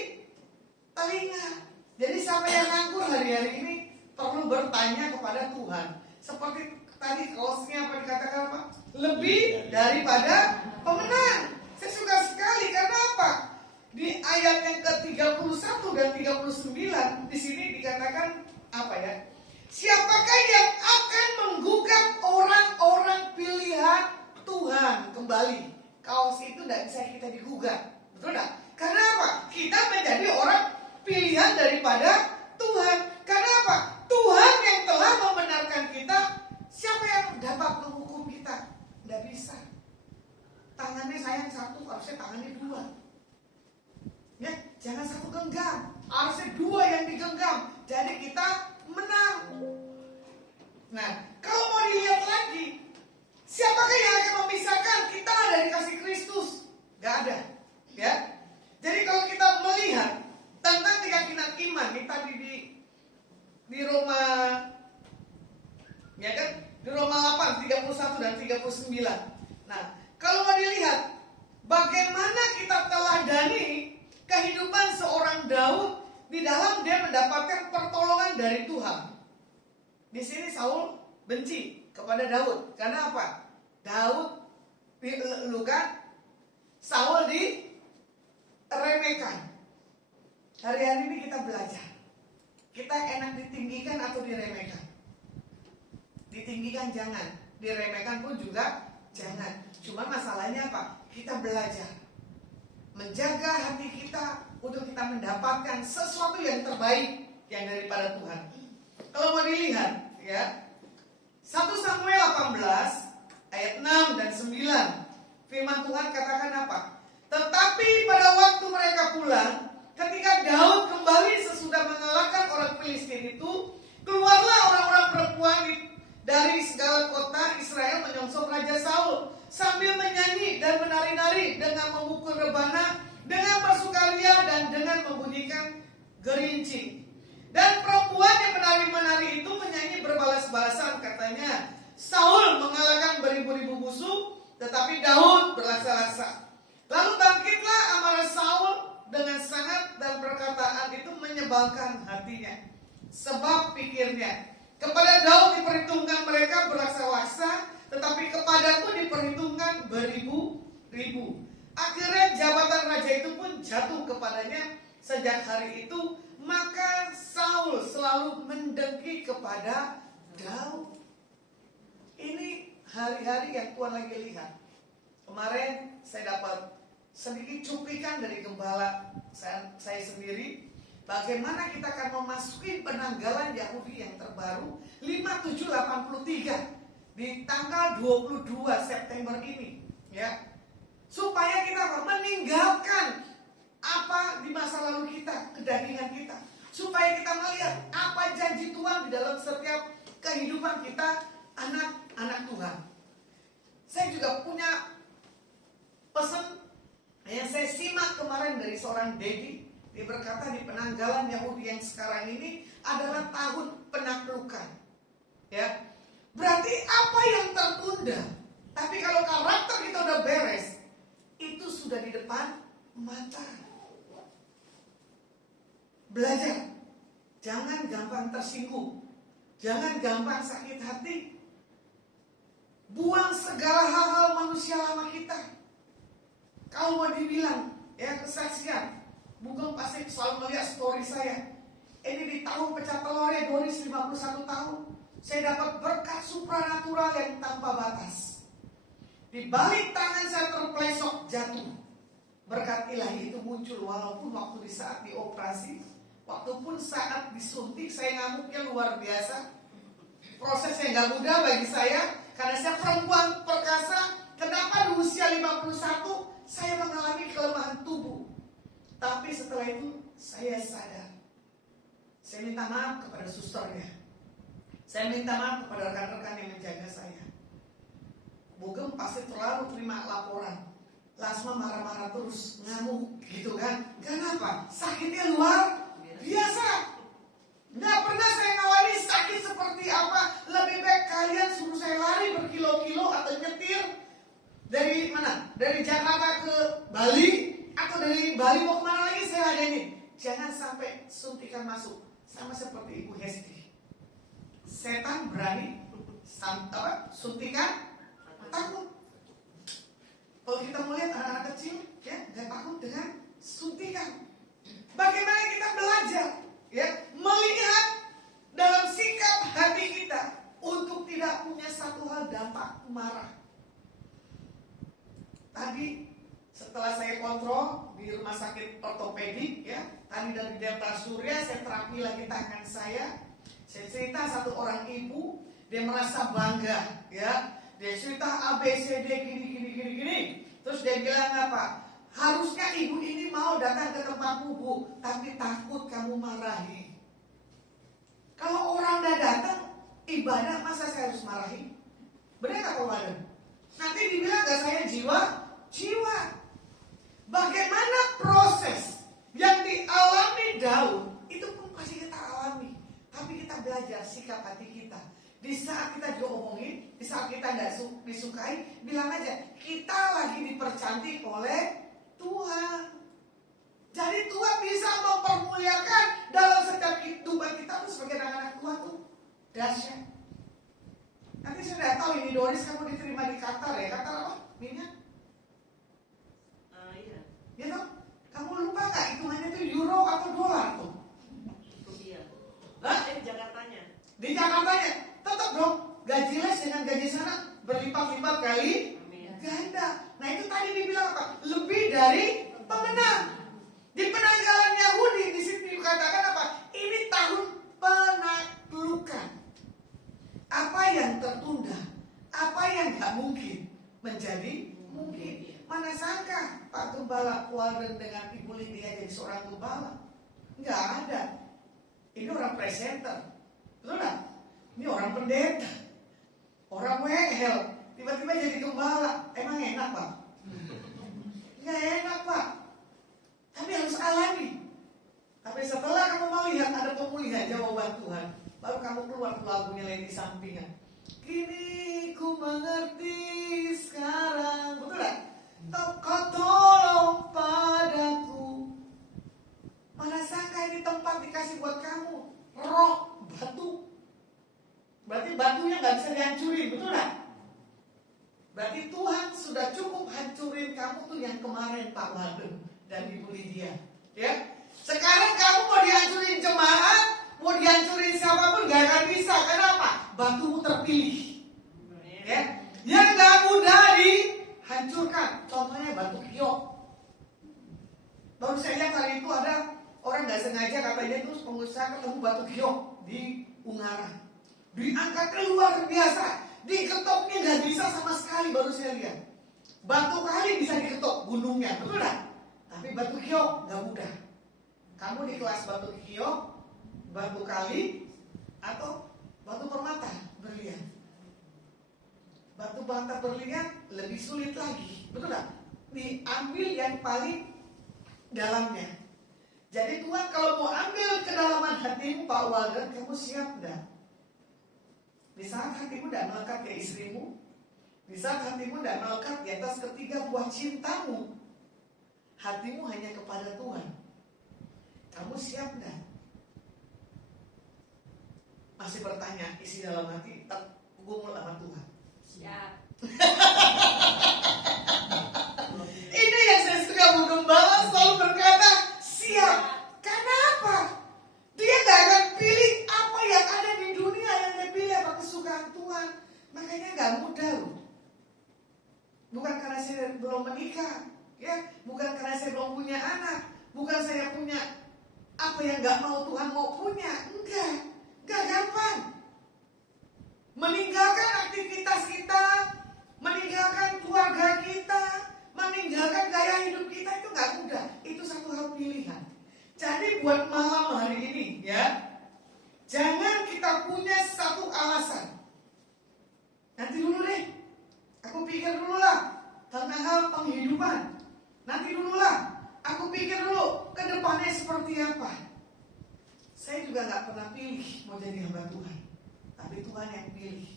telinga. Jadi siapa yang nganggur hari-hari ini perlu bertanya kepada Tuhan. Seperti tadi kaosnya apa dikatakan apa? Lebih daripada pemenang. Saya suka sekali karena apa? Di ayat yang ke-31 dan 39 di sini dikatakan apa ya? Siapakah yang akan menggugat orang-orang pilihan Tuhan kembali? Kaos itu tidak bisa kita digugat, betul tak? Karena apa? Kita menjadi orang pilihan daripada Tuhan. Karena apa? Tuhan yang telah membenarkan kita. Siapa yang dapat menghukum kita? Tidak bisa. Tangannya sayang satu, harusnya tangannya 2. Ya, jangan satu genggam, harusnya 2 yang digenggam. Jadi kita menang. Nah, kalau mau dilihat lagi, siapakah yang akan memisahkan kita dari kasih Kristus? Gak ada, ya. Jadi kalau kita melihat tentang keyakinan iman, ini tadi di Roma, ya kan? Di Roma 8, 31 dan 39. Nah, kalau mau dilihat bagaimana kita teladani kehidupan seorang Daud di dalam dia mendapatkan pertolongan dari Tuhan. Di sini Saul benci kepada Daud. Karena apa? Daud Saul diremehkan. Hari-hari ini kita belajar. Kita enak ditinggikan atau diremehkan? Ditinggikan jangan, diremehkan pun juga jangan. Cuma masalahnya apa? Kita belajar menjaga hati kita untuk kita mendapatkan sesuatu yang terbaik yang daripada Tuhan. Kalau mau dilihat ya, 1 Samuel 18 ayat 6 dan 9, firman Tuhan katakan apa? Tetapi pada waktu mereka pulang, ketika Daud kembali sesudah mengalahkan orang Filistin itu, keluarlah orang-orang perempuan dari segala kota Israel menyongsong Raja Saul sambil menyanyi dan menari-nari dengan memukul rebana, dengan bersukaria dan dengan membunyikan gerincing. Dan perempuan yang menari-menari itu menyanyi berbalas-balasan, katanya, Saul mengalahkan beribu-ribu musuh, tetapi Daud berlaksa-laksa. Lalu bangkitlah amarah Saul dengan sangat, dan perkataan itu menyebalkan hatinya. Sebab pikirnya, kepada Daud diperhitungkan mereka berlaksa-laksa, tetapi kepadaku diperhitungkan beribu-ribu. Akhirnya jabatan raja itu pun jatuh kepadanya. Sejak hari itu maka Saul selalu mendengki kepada Daud. Ini hari-hari yang Tuhan lagi lihat. Kemarin saya dapat sedikit cuplikan dari gembala saya sendiri, bagaimana kita akan memasuki penanggalan Yahudi yang terbaru 5783 di tanggal 22 September ini, ya. Supaya kita meninggalkan apa di masa lalu kita, kedagingan kita. Supaya kita melihat apa janji Tuhan di dalam setiap kehidupan kita, anak-anak Tuhan. Saya juga punya pesan yang saya simak kemarin dari seorang Dedi. Dia berkata di penanggalan Yahudi yang sekarang ini adalah tahun penaklukan. Ya, berarti apa yang tertunda? Tapi kalau karakter kita udah beres, itu sudah di depan mata. Belajar, jangan gampang tersinggung, jangan gampang sakit hati. Buang segala hal-hal manusia lama kita. Kalau mau dibilang ya kesaksian, Bugeng pasti selalu melihat story saya. Ini di tahun pecah telurnya 251 tahun, saya dapat berkat supranatural yang tanpa batas. Di balik tangan saya terpelesok jatuh, berkat ilahi itu muncul walaupun waktu di saat dioperasi, waktu pun saat disuntik saya ngamuknya luar biasa. Proses yang gak mudah bagi saya, karena saya perempuan perkasa. Kenapa di usia 51 saya mengalami kelemahan tubuh? Tapi setelah itu saya sadar. Saya minta maaf kepada susternya. Saya minta maaf kepada rekan-rekan yang menjaga saya. Bugeng pasti terlalu terima laporan. Lasma marah-marah terus, ngamuk gitu kan. Kenapa? Sakitnya luar biasa. Nggak pernah saya ngalami sakit seperti apa. Lebih baik kalian suruh saya lari berkilo-kilo atau nyetir dari mana? Dari Jakarta ke Bali, atau dari Bali mau kemana lagi saya ladenin. Jangan sampai suntikan masuk. Sama seperti Ibu Hesti. Setan berani suntikan, takut. Kalau kita melihat anak-anak kecil, ya nggak takut dengan suntikan. Bagaimana kita belajar, ya, melihat dalam sikap hati kita untuk tidak punya satu hal dampak marah. Tadi setelah saya kontrol di rumah sakit ortopedik, ya, tadi dari Delta Surya saya terapi lagi tangan saya. Saya cerita satu orang ibu, dia merasa bangga, ya. Dia cerita ABCD gini. Terus dia bilang apa? Harusnya ibu ini mau datang ke tempatmu, Bu, tapi takut kamu marahi. Kalau orang udah datang ibadah, masa saya harus marahi? Benar nggak komandan? Nanti dibilang nggak saya jiwa. Bagaimana proses yang dialami Daud itu pun pasti kita alami. Tapi kita belajar sikap hati kita. Di saat kita diomongin, di saat kita nggak disukai, bilang aja kita lagi dipercantik oleh Tuhan. Jadi Tuhan bisa mempermuliakan dalam setiap kehidupan kita tuh sebagai anak-anak Tuhan tuh dahsyat. Nanti saya nggak tahu ini Doris kamu diterima di Qatar ya, Qatar apa? minyak? Iya, Ya toh? Kamu lupa nggak hitungannya itu euro atau dolar tuh? rupiah. Hah? Di Jakartanya. Di Jakartanya tetap dong gaji les dengan gaji sana berlipat-lipat kali Amin. ganda. Nah itu tadi dibilang apa? Lebih dari pemenang. Di penanggalan Yahudi di sini dikatakan apa? Ini tahun penaklukan. Apa yang tertunda, apa yang nggak mungkin menjadi mungkin. Mana sangka Pak Gembala Walden dengan Ibu Lydia jadi seorang gembala? Nggak ada. Ini orang presenter, betul nggak? Ini orang pendeta, orang WL, tiba-tiba jadi gembala. Emang enak Pak? Nggak enak Pak. Tapi harus alami. Tapi setelah kamu melihat ada pemulihan jawaban Tuhan, baru kamu keluar lagunya lagi di sampingan. Kini ku mengerti sekarang, betul nggak? Kau tolong padaku. Mana sangka ini tempat dikasih buat kamu, roh batu. Berarti batunya nggak bisa dihancurin, betul nggak? Berarti Tuhan sudah cukup hancurin kamu tuh yang kemarin Pak Walden dan Ibu Lydia, ya. Sekarang kamu mau dihancurin jemaat, mau dihancurin siapapun gak akan bisa. Kenapa? Batumu terpilih, ya. Yang gak mudah dihancurkan. Contohnya batu kiok. Baru saya lihat hari itu ada orang gak sengaja katanya itu pengusaha ketemu batu kiok di Ungaran. Diangkat keluar biasa, diketoknya gak bisa sama sekali. Baru saya lihat batu kali bisa diketok gunungnya, betul gak? Tapi batu kiok gak mudah. Kamu di kelas batu kiok, batu kali, atau batu permata berlian. Batu bata berlian lebih sulit lagi, betul gak? Diambil yang paling dalamnya. Jadi Tuhan kalau mau ambil kedalaman hatimu Pak Walden, kamu siap enggak? Di saat hatimu tidak melekat ke istrimu, di saat hatimu tidak melekat di atas ketiga buah cintamu, hatimu hanya kepada Tuhan. Kamu siap enggak? Masih bertanya, isi dalam hati, tergumul sama Tuhan. Siap. Ini yang saya suka, Bu Gembala selalu berkata, siap. Kenapa? Dia gak akan pilih apa yang ada di dunia, yang dia pilih apa kesukaan Tuhan. Makanya gak mudah loh. Bukan karena saya belum menikah, ya, bukan karena saya belum punya anak, bukan saya punya apa yang gak mau Tuhan mau punya. Enggak, gak gampang. Meninggalkan aktivitas kita, meninggalkan keluarga kita, meninggalkan gaya hidup kita itu gak mudah. Itu satu hal pilihan. Jadi buat malam hari ini, ya, jangan kita punya satu alasan. Nanti dulu deh, aku pikir dulu lah tentang hal penghidupan. Nanti dulu lah, aku pikir dulu ke depannya seperti apa. Saya juga gak pernah pilih mau jadi hamba Tuhan, tapi Tuhan yang pilih.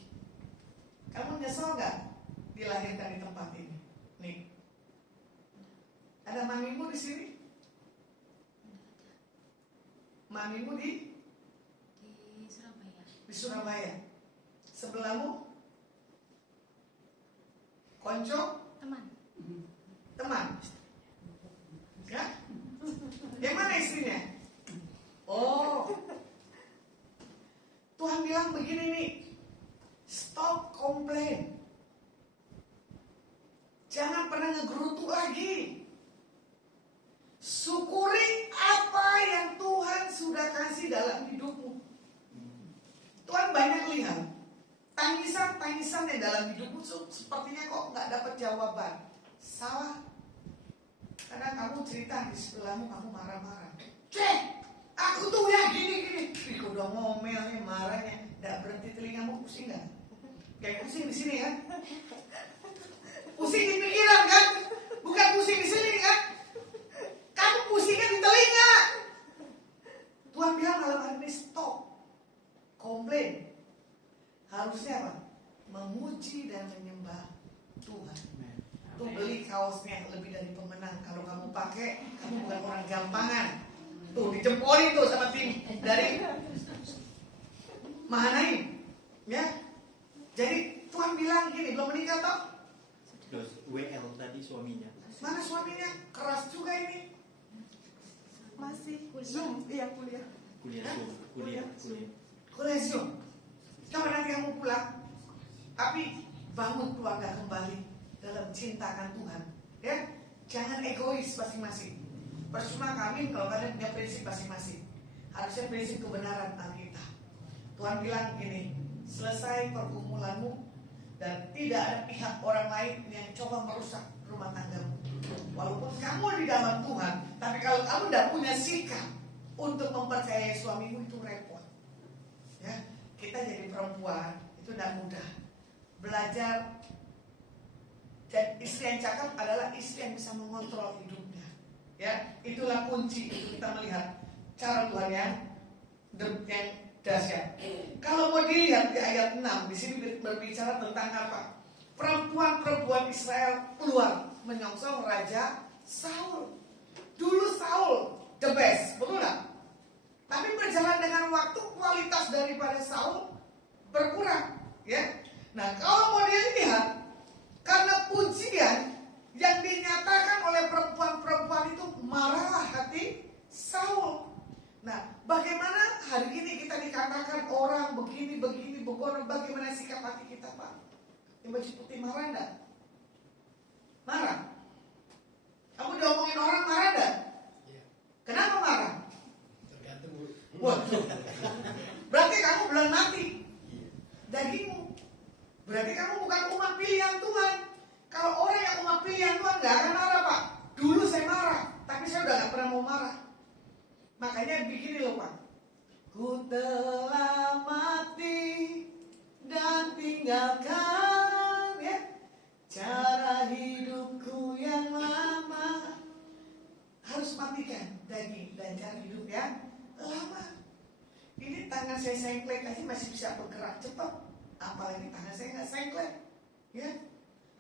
Kamu nyesel gak dilahirkan di tempat ini? Nih, ada mamimu di sini? Mamimu di Surabaya. di Surabaya. Sebelahmu konco Teman. teman. Ya? Yang mana istrinya? Oh. Tuhan bilang begini nih. Stop komplain. Jangan pernah ngegerutu lagi. Syukuri apa yang Tuhan sudah kasih dalam hidupmu. Tuhan banyak lihat tangisan-tangisan yang dalam hidupmu sepertinya kok nggak dapat jawaban. Salah. Karena kamu cerita di sebelahmu kamu marah-marah. Aku tuh ya gini-gini. Ih, udah ngomelnya, marahnya, nggak berhenti telingamu, pusing nggak? Kayak pusing di sini kan? Pusing di pikiran kan? Bukan pusing di sini kan? Kamu pusingnya di telinga. Tuhan bilang malam hari ini stop komplain. Harusnya apa? Memuji dan menyembah Tuhan. Tuh beli kaosnya lebih dari pemenang. Kalau kamu pakai, kamu bukan orang gampangan. Tuh dijempolin tuh sama tim dari Mahanaim. Ya. Jadi Tuhan bilang gini, belum menikah toh? WL tadi suaminya. Mana suaminya? Keras juga ini. Masih Zoom, iya kuliah. Kuliah. Kuliah Zoom. Coba nanti kamu pulang, tapi bangun keluarga kembali dalam cintakan Tuhan. Ya, jangan egois masing-masing. Percuma kami kalau kalian punya prinsip masing-masing. Harusnya prinsip kebenaran Alkitab. Tuhan bilang gini, selesai pergumulanmu dan tidak ada pihak orang lain yang coba merusak rumah tanggamu. Walaupun kamu di dalam Tuhan, tapi kalau kamu tidak punya sikap untuk mempercayai suamimu, itu repot. Ya, kita jadi perempuan itu tidak mudah. Belajar, dan istri yang cakap adalah istri yang bisa mengontrol hidupnya. Ya, itulah kunci itu kita melihat cara Tuhan yang dahsyat. Kalau mau dilihat di ayat 6, di sini berbicara tentang apa? Perempuan-perempuan Israel keluar menyongsong Raja Saul. Dulu Saul the best, betul nggak? Tapi berjalan dengan waktu, kualitas daripada Saul berkurang. Ya. Nah, kalau mau dilihat, karena pujian yang dinyatakan oleh perempuan-perempuan itu, marahlah hati Saul. Nah, bagaimana hari ini kita dikatakan orang begini, bagaimana sikap hati kita, Pak? Yang baju putih marah enggak? Marah? Kamu diomongin orang marah enggak? Kenapa marah? Tergantung. Waduh. Berarti kamu belum mati dagingmu. Berarti kamu bukan umat pilihan Tuhan. Kalau orang yang umat pilihan Tuhan gak akan marah, Pak. Dulu saya marah, tapi saya udah gak pernah mau marah. Makanya begini loh, Pak. Ku telah mati dan tinggalkan, ya, cara hidupku yang lama. Harus matikan daging dan cara hidup yang lama. Ini tangan saya sengklek aja masih bisa bergerak cepat, apalagi tangan saya nggak sengklek. Ya,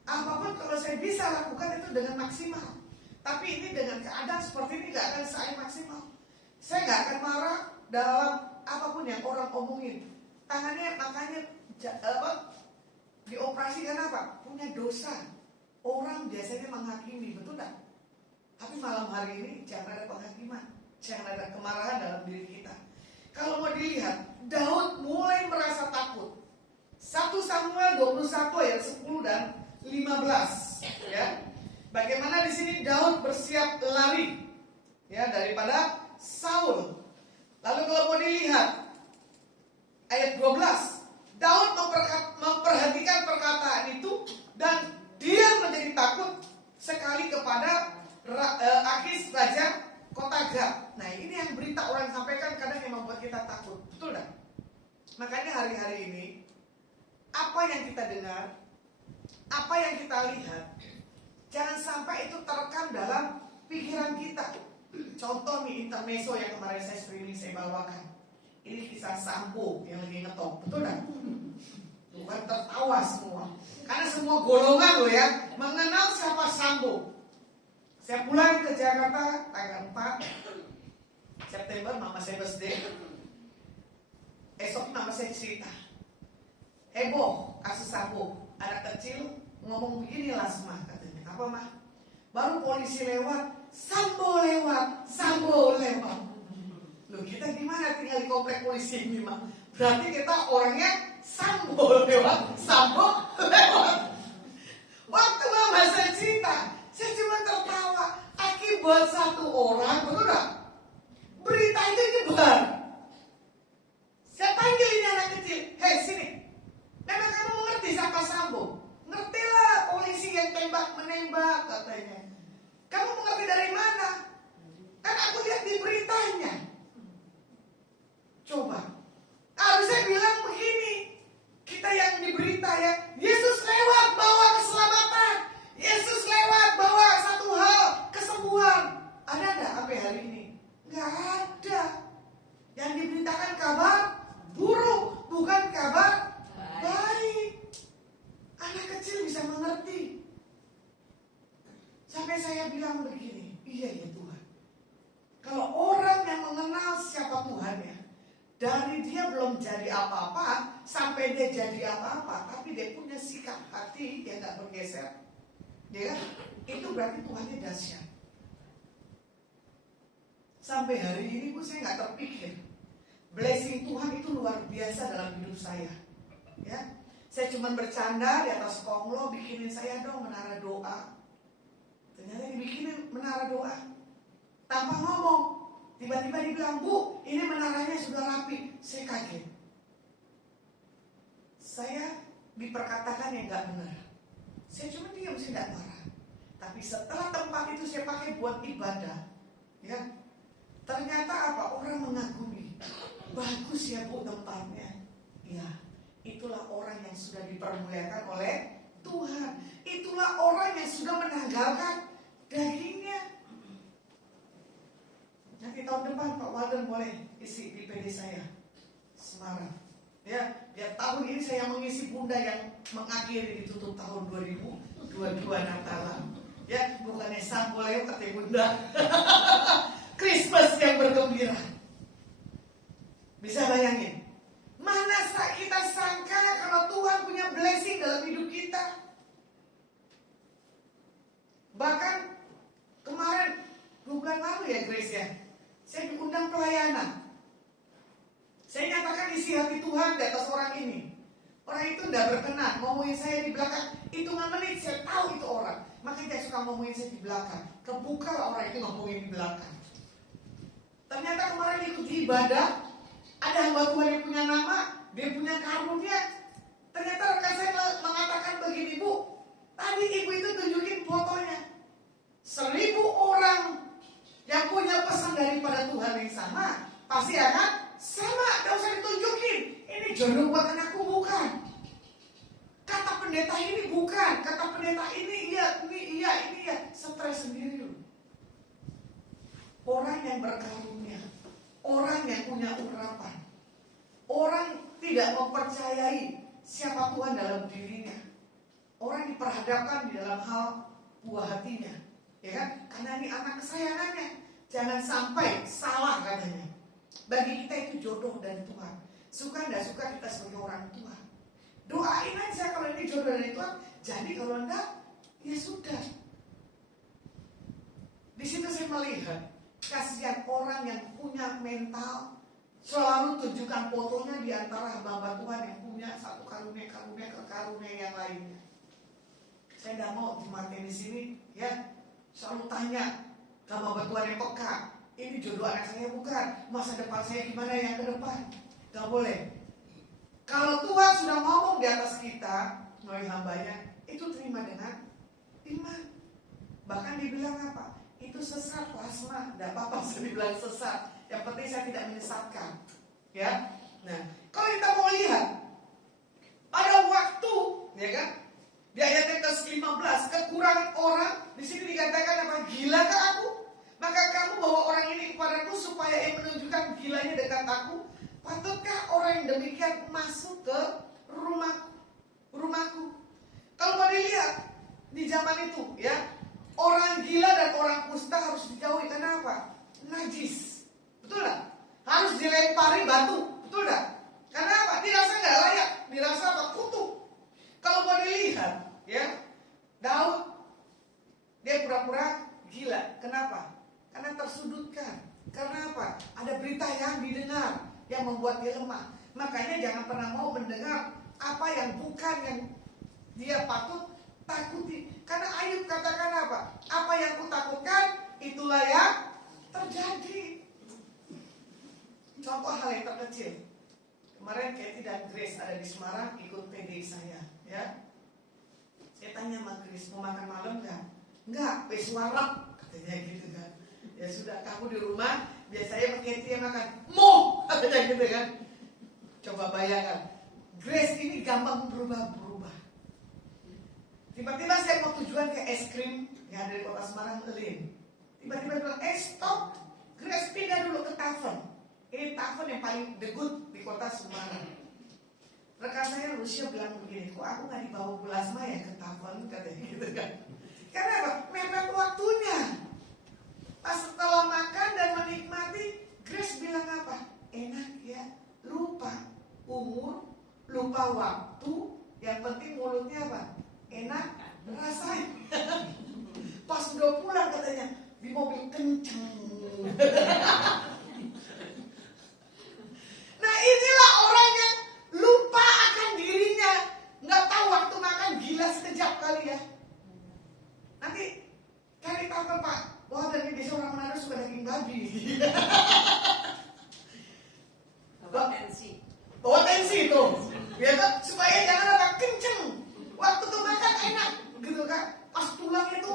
apapun kalau saya bisa lakukan itu dengan maksimal. Tapi ini dengan keadaan seperti ini nggak akan saya maksimal. Saya nggak akan marah dalam apapun yang orang omongin. Tangannya makanya dioperasi karena apa? Punya dosa. Orang biasanya menghakimi, betul tak? Tapi malam hari ini jangan ada penghakiman, jangan ada kemarahan dalam diri kita. Kalau mau dilihat, Daud mulai merasa takut. 1 Samuel 21 ayat 10 dan 15. Ya, bagaimana di sini Daud bersiap lari, ya, daripada Saul. Lalu kalau mau dilihat ayat 12, Daud memperhatikan perkataan itu dan dia menjadi takut sekali kepada Akis Raja Kota Gat. Nah, ini yang berita orang sampaikan kadang yang membuat kita takut, betul tak? Makanya hari-hari ini apa yang kita dengar, apa yang kita lihat, jangan sampai itu terekam dalam pikiran kita. Contoh nih, intermezzo yang kemarin saya streaming, saya bawakan. Ini kisah Sambo yang lagi ngetop, betul tak? Bukan tertawa semua, karena semua golongan loh ya mengenal siapa Sambo. Saya pulang ke Jakarta tanggal 4 September, mama saya birthday. Esok mama saya cerita, heboh kasus Sambo. Anak kecil ngomong begini lah semua, katanya. Apa mah? Baru polisi lewat, Sambo lewat, Sambo lewat. Loh, kita gimana tinggal di komplek polisi ini mah? Berarti kita orangnya Sambo lewat, Sambo lewat. Waktu mama saya cerita, saya cuma tertawa. Akibat satu orang, betul gak? Berita itu nyebar. Saya panggil ini anak kecil, hei sini. Memang kamu mengerti siapa Sambo? Ngertilah, polisi yang menembak katanya. Kamu mengerti dari mana? Kan aku lihat di beritanya. Coba, harusnya bilang begini. Kita yang di berita ya, Yesus lewat bawa keselamatan, Yesus lewat bawa satu hal, kesembuhan. Ada enggak sampai hari ini? Enggak ada. Yang diberitakan kabar buruk, bukan kabar baik. Anak kecil bisa mengerti. Sampai saya bilang begini, iya ya Tuhan. Kalau orang yang mengenal siapa Tuhan ya, dari dia belum jadi apa-apa sampai dia jadi apa-apa, tapi dia punya sikap hati yang gak bergeser, ya kan? Itu berarti Tuhannya dahsyat. Sampai hari ini pun saya nggak terpikir blessing Tuhan itu luar biasa dalam hidup saya. Ya, saya cuma bercanda di atas konglo, bikinin saya dong menara doa. Ternyata dibikinin menara doa tanpa ngomong. Tiba-tiba dibilang, Bu, ini menaranya sudah rapi. Saya kaget. Saya diperkatakan yang nggak benar. Saya cuma diam, saya tidak marah. Tapi setelah tempat itu saya pakai buat ibadah, ya, ternyata apa? Orang mengagumi. Bagus ya Bu tempatnya. Ya, itulah orang yang sudah dipermuliakan oleh Tuhan. Itulah orang yang sudah menanggalkan dagingnya. Nanti tahun depan Pak Walden boleh isi di PD saya Semarang. Ya, biar tahun ini saya mengisi bunda yang mengakhiri ditutup tahun 2022 Natalan. Ya, bukannya sampo lewat ya bunda. Christmas yang bergembira. Bisa bayangin? Mana kita sangka kalau Tuhan punya blessing dalam hidup kita. Bahkan kemarin 2 bulan lalu ya Grace ya, saya diundang pelayanan. Saya nyatakan isi hati Tuhan di atas orang ini. Orang itu tidak berkenan ngomongin saya di belakang. Hitungan menit saya tahu itu orang. Makanya dia suka ngomongin saya di belakang. Kebuka lah orang itu ngomongin di belakang. Ternyata kemarin ikut ibadah, ada hamba Tuhan yang punya nama, dia punya karunia. Ternyata rekan saya mengatakan begini, Bu, tadi ibu itu tunjukin fotonya. 1000 orang yang punya pesan daripada Tuhan yang sama, pasti akan sama, gak usah ditunjukin. Ini jodoh buat anakku, bukan. Kata pendeta ini bukan, kata pendeta ini iya, ini iya, ini iya. Stres sendiri loh. Orang yang berkarunia, orang yang punya urapan, orang tidak mempercayai siapa Tuhan dalam dirinya. Orang diperhadapkan di dalam hal buah hatinya, ya kan? Karena ini anak kesayangannya. Jangan sampai salah katanya. Bagi kita itu jodoh dari Tuhan. Suka tidak suka kita sebagai orang tua. Doain aja kalau ini jodoh dari Tuhan. Jadi kalau enggak, ya sudah. Di situ saya melihat kasihan orang yang punya mental selalu tunjukkan fotonya di antara hamba Tuhan yang punya satu karunia ke karunia yang lainnya. Saya tidak mau jemaatnya di sini, ya selalu tanya ke hamba Tuhan yang peka. Ini jodoh anak saya bukan, masa depan saya gimana yang ke depan? Gak boleh. Kalau Tuhan sudah ngomong di atas kita melalui hambanya, itu terima dengan iman. Bahkan dibilang apa? Itu sesat plasma, tidak apa-apa saya dibilang sesat. Yang penting saya tidak menyesatkan, ya. Nah, kalau kita mau lihat, ada waktu, ya kan? Di ayat yang ke-15, kekurangan orang. Di sini dikatakan apa? Gilakah aku? Maka kamu bawa orang ini kepadaku supaya ia menunjukkan gilanya dekat aku. Patutkah orang yang demikian masuk ke rumahku? Kalau mau dilihat di zaman itu, ya, orang gila dan orang kusta harus dijauhi. Kenapa? Najis, betul tak? Harus dilempari batu, betul tak? Karena apa? Dirasa nggak layak, dirasa apa? Kutuk. Kalau mau dilihat, ya, Daud dia pura-pura gila. Kenapa? Karena tersudutkan. Karena apa? Ada berita yang didengar yang membuat dia lemah. Makanya jangan pernah mau mendengar apa yang bukan yang dia patut takuti. Karena Ayub katakan apa? Apa yang kutakutkan itulah yang terjadi. Contoh hal yang terkecil. Kemarin Kathy dan Grace ada di Semarang ikut PD saya, ya. Saya tanya sama Grace, mau makan malam nggak? Nggak, wes warap katanya gitu kan. Ya sudah, kamu di rumah, biasanya Kathy yang makan. Mau katanya gitu kan. Coba bayangkan, Grace ini gampang berubah-berubah. Tiba-tiba saya mau tujuan ke es krim yang ada di kota Semarang, Elin. Tiba-tiba bilang, stop, Grace pindah dulu ke Tavern. Ini Tavern yang paling the good di kota Semarang. Rekan saya Lucia bilang begini, kok aku gak dibawa Bu Lasma ya ke Tavern, katanya gitu kan. Karena apa? Mepet waktunya. Pas setelah makan dan menikmati, Grace bilang apa? Enak ya, lupa umur, lupa waktu, yang penting mulutnya apa? Enak, Rasain. Pas udah pulang katanya, di mobil kenceng. Nah inilah orang yang lupa akan dirinya. Nggak tahu waktu makan gila sekejap kali ya. Nanti cari tahu kan Pak, wah dari desa orang Manado suka daging babi. Potensi itu, ya kan? Supaya jangan apa kenceng. Waktu tuh makan enak, gitu kan? Pas tulang itu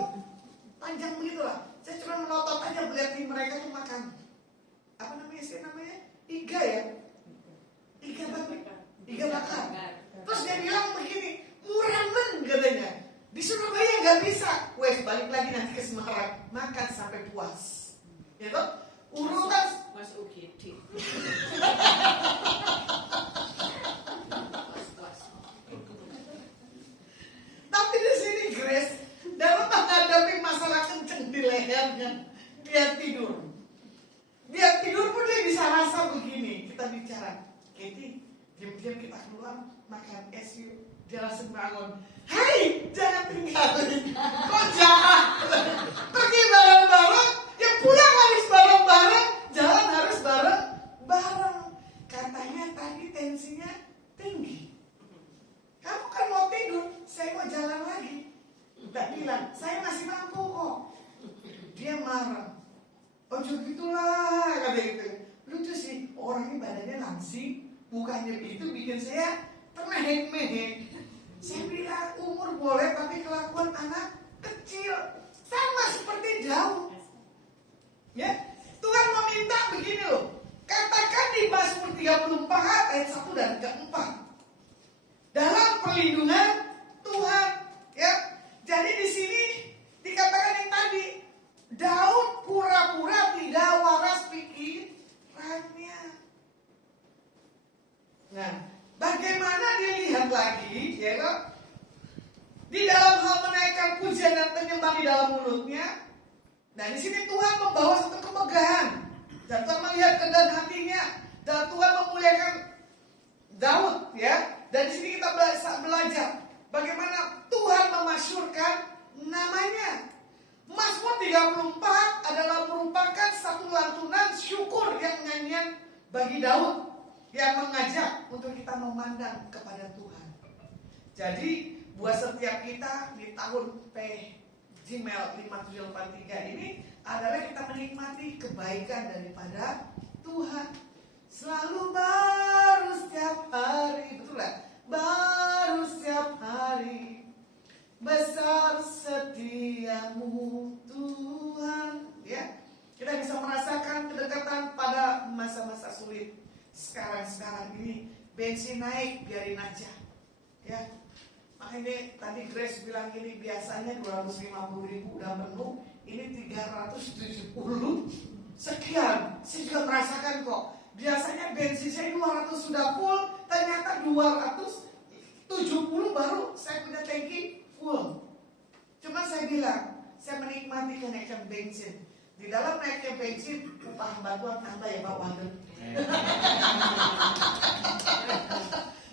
panjang begitu lah. Saya cuma melotot aja melihat mereka tuh makan. Apa namanya sih namanya? Iga ya? Iga babi, iga bakar. Terus dia bilang begini, murah men katanya. Di Surabaya nggak bisa. Wes balik lagi nanti ke Semarang, makan sampai puas. Ya toh? Urutan Mas UGD. Tapi di sini Grace dalam menghadapi masalah kenceng di lehernya, dia tidur. Dia tidur pun dia bisa rasa begini. Kita bicara, Katie, diam-diam kita keluar makan es yuk. Dia langsung bangun. Hai, jangan tinggalin. Kok jahat? Pergi bareng-bareng, ya pulang harus bareng-bareng, jalan harus bareng-bareng. Katanya tadi tensinya tinggi. Kamu kan mau tidur, saya mau jalan lagi. Tidak bilang, saya masih mampu kok. Dia marah. Oh gitulah, kata gitu. Lucu sih, orang ini badannya langsing, mukanya itu bikin saya termehek-mehek. Saya bilang umur boleh, tapi kelakuan anak kecil. Sama seperti Daud. Ya, Tuhan meminta begini loh. Katakan di Mazmur 34 ayat 1 dan ke-4. Dalam perlindungan Tuhan, ya. Jadi di sini dikatakan yang tadi, Daud pura-pura tidak waras pikirannya. Nah, bagaimana dilihat lagi, ya kan? Di dalam hal menaikkan pujian dan penyembah di dalam mulutnya. Nah, di sini Tuhan membawa satu kemegahan. Dan Tuhan melihat kehendak hatinya. Dan Tuhan memuliakan Daud, ya. Dan di sini kita belajar bagaimana Tuhan memasyurkan namanya. Mazmur 34 adalah merupakan satu lantunan syukur yang nyanyian bagi Daud yang mengajak untuk kita memandang kepada Tuhan. Jadi buat setiap kita di tahun Gmail 5783 ini adalah kita menikmati kebaikan daripada Tuhan. Selalu baru setiap hari, betul gak? Baru setiap hari, besar setiamu Tuhan. Ya, kita bisa merasakan kedekatan pada masa-masa sulit. Sekarang ini bensin naik, biarin aja. Ya, makanya tadi Grace bilang gini, biasanya 250.000 udah penuh, ini 370 sekian. Saya juga merasakan kok. Biasanya bensin saya 200 sudah full, ternyata 270 baru saya punya tangki full. Cuma saya bilang, saya menikmati kenaikan bensin. Di dalam naiknya bensin, upah bantuan nambah ya Pak Walden.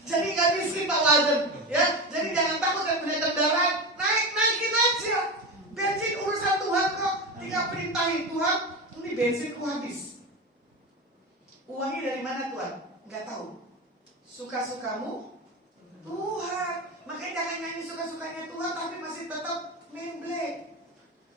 Jadi gak miskin Pak Walden, ya. Jadi jangan takut dan punya kendaraan, naikin aja. Bensin urusan Tuhan kok. Tinggal perintahin Tuhan, ini bensinku habis. Uangnya dari mana Tuhan? Gak tahu. Suka-sukamu Tuhan. Makanya jangan nyanyi suka-sukanya Tuhan tapi masih tetap memble.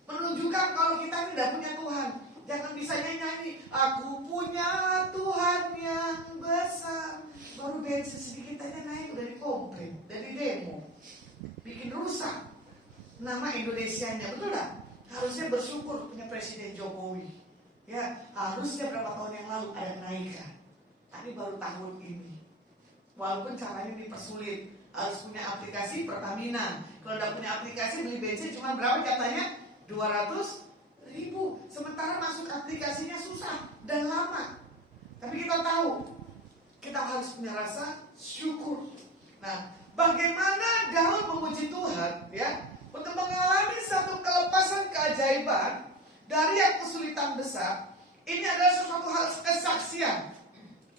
Menunjukkan kalau kita tidak punya Tuhan. Jangan bisa nyanyi, aku punya Tuhan yang besar. Baru bensin sedikit aja naik udah dikomplain, dari demo. Bikin rusak nama Indonesianya, betul gak? Harusnya bersyukur punya Presiden Jokowi. Ya, harusnya berapa tahun yang lalu ada kenaikan. Tapi baru tahun ini. Walaupun caranya dipersulit, harus punya aplikasi Pertamina. Kalau tidak punya aplikasi beli bensin cuma berapa katanya? 200.000. Sementara masuk aplikasinya susah dan lama. Tapi kita tahu, kita harus punya rasa syukur. Nah, bagaimana Daud memuji Tuhan, ya, untuk mengalami satu kelepasan keajaiban dari yang kesulitan besar. Ini adalah sesuatu hal kesaksian.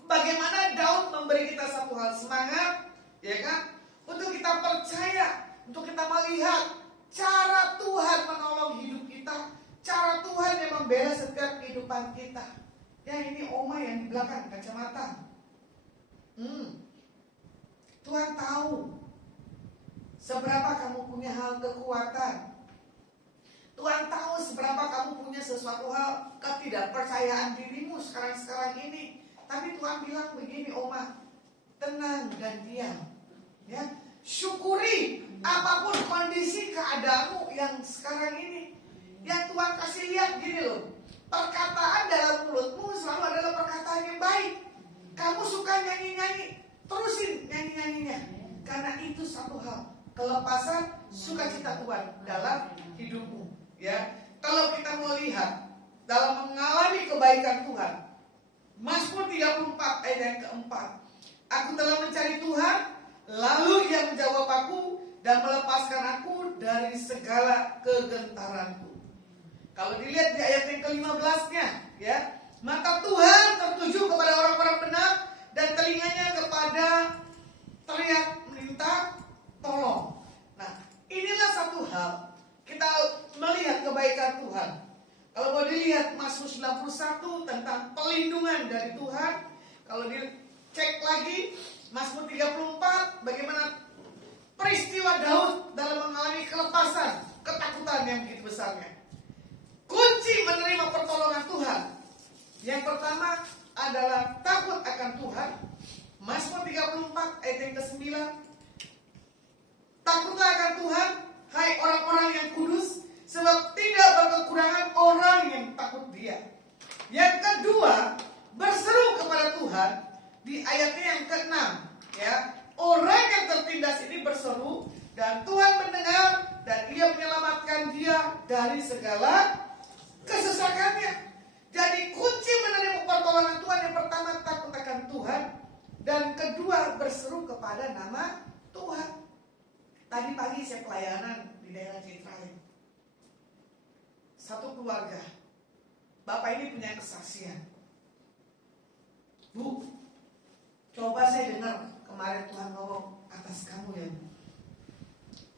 Bagaimana Daud memberi kita satu hal semangat, ya kan? Untuk kita percaya, untuk kita melihat cara Tuhan menolong hidup kita, cara Tuhan yang membela setiap kehidupan kita. Ya, ini Oma yang di belakang kacamata. Tuhan tahu seberapa kamu punya hal kekuatan. Tuhan tahu seberapa kamu punya sesuatu hal ketidakpercayaan dirimu sekarang ini. Tapi Tuhan bilang begini, Oma, tenang dan diam. Ya, syukuri apapun kondisi keadaanmu yang sekarang ini. Yang Tuhan kasih lihat gini loh, perkataan dalam mulutmu selalu adalah perkataan yang baik. Kamu suka nyanyi-nyanyi, terusin nyanyi-nyanyinya. Karena itu satu hal, kelepasan sukacita Tuhan dalam hidupmu. Ya, kalau kita melihat dalam mengalami kebaikan Tuhan, Mazmur 34 ayat yang keempat, aku telah mencari Tuhan, lalu Ia menjawab aku dan melepaskan aku dari segala kegentaranku. Kalau dilihat di ayat yang ke-15-nya, ya, mata Tuhan tertuju kepada orang-orang benar dan telinganya kepada teriak minta tolong. Nah, inilah satu hal kita melihat kebaikan Tuhan. Kalau mau dilihat Mazmur 91 tentang pelindungan dari Tuhan, kalau dicek lagi Mazmur 34 bagaimana peristiwa Daud dalam mengalami kelepasan, ketakutan yang begitu besarnya. Kunci menerima pertolongan Tuhan, yang pertama adalah takut akan Tuhan. Mazmur 34 ayat yang ke-9, takutlah akan Tuhan, hai orang-orang yang kudus, sebab tidak berkekurangan orang yang takut Dia. Yang kedua, berseru kepada Tuhan di ayatnya yang ke-6, ya. Orang yang tertindas ini berseru dan Tuhan mendengar dan Ia menyelamatkan dia dari segala kesesakannya. Jadi kunci menerima pertolongan Tuhan yang pertama takut akan Tuhan, dan kedua berseru kepada nama Tuhan. Tadi pagi saya pelayanan di daerah Citraland. Satu keluarga, bapak ini punya kesaksian. Bu, coba saya dengar kemarin Tuhan ngomong atas kamu ya Bu.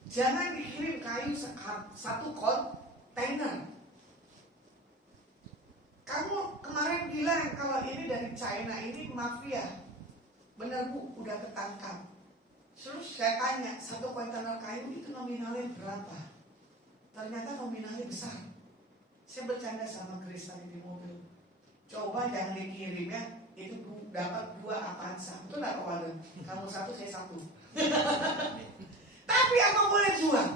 Jangan dikirim kayu satu kontainer. Kamu kemarin bilang kalau ini dari China, ini mafia. Benar Bu, udah ketangkap. Terus saya tanya, satu kontainer kayu itu nominalnya berapa? Ternyata nominalnya besar. Saya bercanda sama Chris tadi di mobil. Coba jangan dikirim ya, itu dapat 2 Avanza. Betul gak Pak? Kamu 1, saya 1. Tapi apa boleh buat?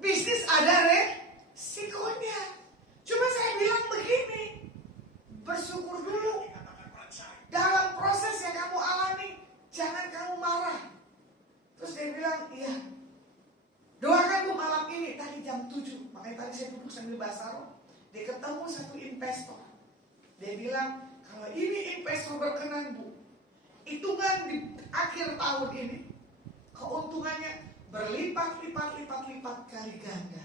Bisnis ada resikonya. Cuma saya bilang begini, bersyukur dulu. Dalam proses yang kamu alami, jangan kamu marah. Terus dia bilang, iya, doakan Bu malam ini. Tadi jam 7, makanya tadi saya duduk sambil bahasa roh. Dia ketemu satu investor. Dia bilang, kalau ini investor berkenan Bu, hitungan di akhir tahun ini, keuntungannya berlipat-lipat kali ganda.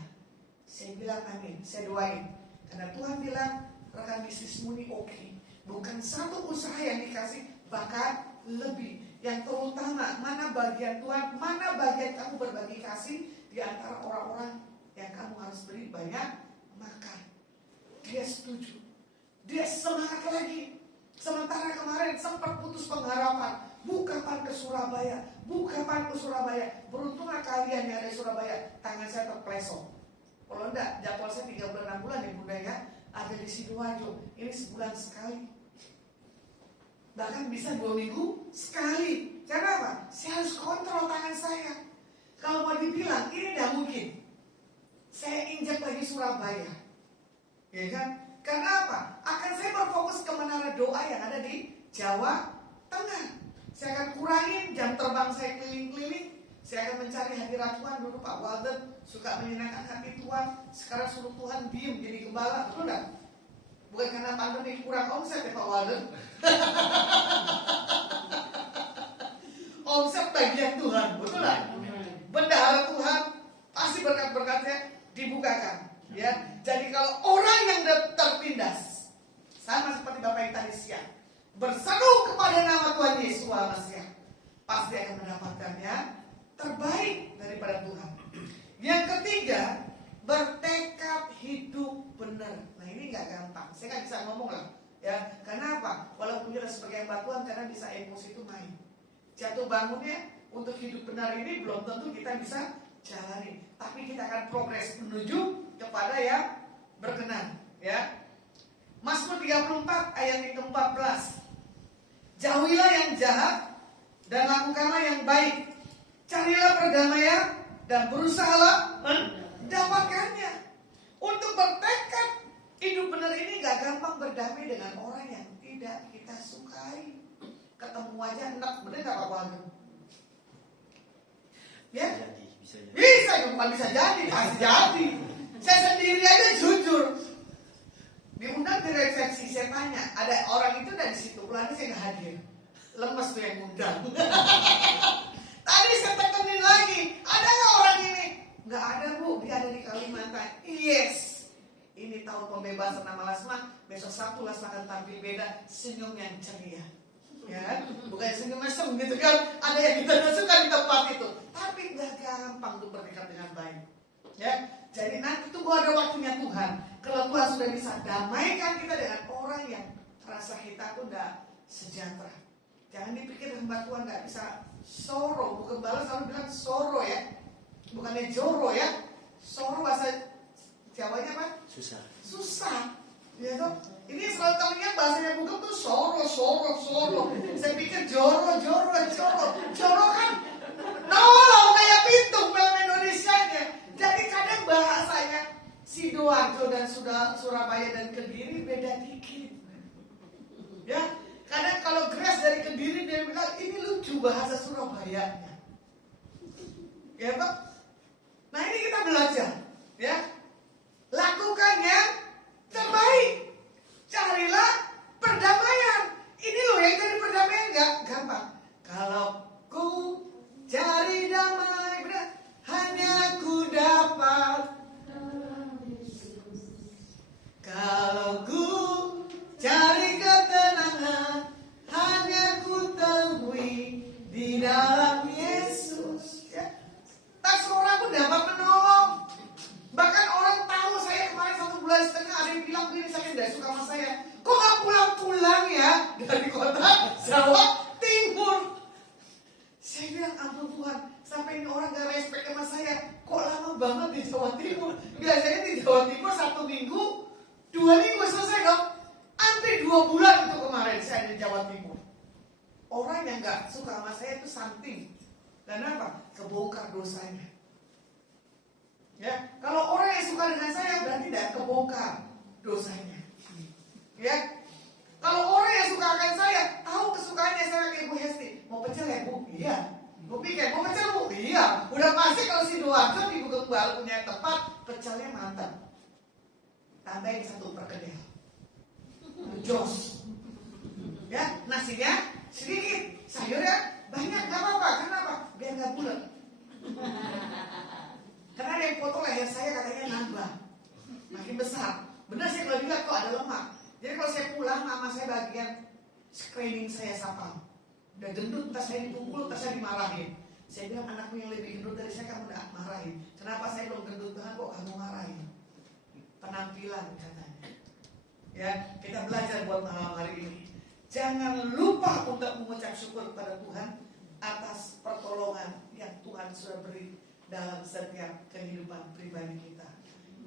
Saya bilang amin, saya doain. Karena Tuhan bilang, rekan bisnismu ini oke. Bukan satu usaha yang dikasih, bahkan lebih. Yang terutama, mana bagian Tuhan, mana bagian kamu berbagi kasih di antara orang-orang yang kamu harus beri banyak makan. Dia setuju. Dia semangat lagi. Sementara kemarin sempat putus pengharapan. Bu, kapan ke Surabaya? Bu, kapan ke Surabaya? Beruntunglah kalian yang ada di Surabaya. Tangan saya terpleset. Kalau enggak, jadwal saya 3 bulan 6 bulan ya Bunda ya. Ada di Sidoarjo. Ini sebulan sekali. Bahkan bisa 2 minggu sekali. Kenapa? Saya harus kontrol tangan saya. Kalau mau dibilang, ini tidak mungkin. Saya injak lagi Surabaya. Ya kan? Karena apa? Akan saya berfokus ke menara doa yang ada di Jawa Tengah. Saya akan kurangin jam terbang saya keliling-keliling. Saya akan mencari hadirat Tuhan. Dulu Pak Walden suka menyenangkan hati Tuhan. Sekarang suruh Tuhan diem jadi gembala. Betul gak? Bukan karena pandemi kurang omset ya Pak Walden. Omset bagian Tuhan. Betul gak? Bendahara Tuhan pasti berkat-berkatnya dibukakan. Ya, jadi kalau orang yang tertindas, sama seperti Bapak yang tadi siang, berseru kepada nama Tuhan Yesus Al-Masih, pasti akan mendapatkannya terbaik daripada Tuhan. Yang ketiga, bertekad hidup benar. Nah ini nggak gampang. Saya nggak bisa ngomong lah. Ya, karena apa? Walaupun kita sebagai hamba Tuhan, karena bisa emosi itu main. Jatuh bangunnya untuk hidup benar ini belum tentu kita bisa jalani. Tapi kita akan progres menuju kepada yang berkenan. Ya, Mazmur 34 ayat yang ke-14. Jauhilah yang jahat dan lakukanlah yang baik. Carilah perdamaian dan berusahalah mendapatkannya. Untuk bertekad hidup benar ini gak gampang berdamai dengan orang yang tidak kita sukai. Ketemu aja enak, bener gak Pak Wagem? Ya? Bisa, bukan bisa jadi, pasti jadi. Saya sendiri aja jujur. Diundang di resepsi, saya tanya, ada orang itu dari situ, pelani saya gak hadir. Lemes tuh yang undang. Tadi saya tekenin lagi, ada gak orang ini? Gak ada Bu, dia ada di Kalimantan. Yes, ini tahun pembebasan nama Lasma. Besok Sabtu Lasma akan tampil beda, senyum yang ceria. Ya, bukan senyum mesem gitu kan. Ada yang kita suka di tempat itu. Tapi gak gampang untuk berdekat dengan baik. Ya, jadi nanti tunggu ada waktunya Tuhan. Kalau Tuhan sudah bisa damaikan kita dengan orang yang rasa kita tuh gak sejahtera. Jangan dipikir hamba Tuhan gak bisa soro. Bukan balas selalu bilang soro ya. Bukannya joro ya. Soro bahasa Jawanya apa? Susah. Ya toh? Ini selalu tahunya bahasanya bukan tuh soro. Saya pikir joro. Joro kan nolong kayak pintu film Indonesianya. Jadi kadang bahasanya Sidoarjo dan Surabaya dan Kediri beda dikit. Ya, kadang kalau Grace dari Kediri dia bilang ini lucu bahasa Surabayanya. Ya Pak. Nah ini kita belajar, ya. Lakukan yang terbaik. Carilah perdamaian. Ini loh yang cari perdamaian nggak gampang. Kalau ku cari damai, benar, hanya ku dapat. Kalau ku cari ketenangan, hanya ku temui di dalam Yesus. Ya. Tak seorang pun dapat menolong. Bahkan orang tahu saya kemarin 1,5 bulan ada yang bilang begini, saya tidak suka sama saya. Kok gak pulang-pulang ya dari kota Jawa Timur? Saya bilang ampun Tuhan, sampai ini orang gak respect sama saya. Kok lama banget di Jawa Timur? Biasanya di Jawa Timur 1 minggu, 2 minggu selesai dong. Hampir 2 bulan itu kemarin saya di Jawa Timur. Orang yang gak suka sama saya itu something. Dan apa? Kebongkar dosanya. Ya, kalau orang yang suka dengan saya berarti tidak kebongkar dosanya. Ya, kalau orang yang suka akan saya tahu kesukaannya saya ke Ibu Hesti. Mau pecel ya Bu? Iya. Bu pikir mau pecel Bu? Iya. Udah pasti kalau Sidoarjo di Ibu Gembal punya tempat pecelnya mantap. Tambahin 1 perkedel. Jos. Ya, nasinya sedikit, sayurnya banyak, nggak apa-apa. Kenapa? Biar nggak bulat. Karena ada yang foto leher saya katanya nambah, makin besar. Benar sih kalau dilihat kok ada lemak. Jadi kalau saya pulang, mama saya bagian screening saya sapam. Udah gendut, tas saya dipukul, tas saya dimarahin. Saya bilang anakku yang lebih gendut dari saya kamu udah marahin. Kenapa saya belum gendut banget kok kamu marahin? Penampilan katanya. Ya, kita belajar buat malam hari ini. Jangan lupa untuk mengucap syukur kepada Tuhan atas pertolongan yang Tuhan sudah beri dalam setiap kehidupan pribadi kita.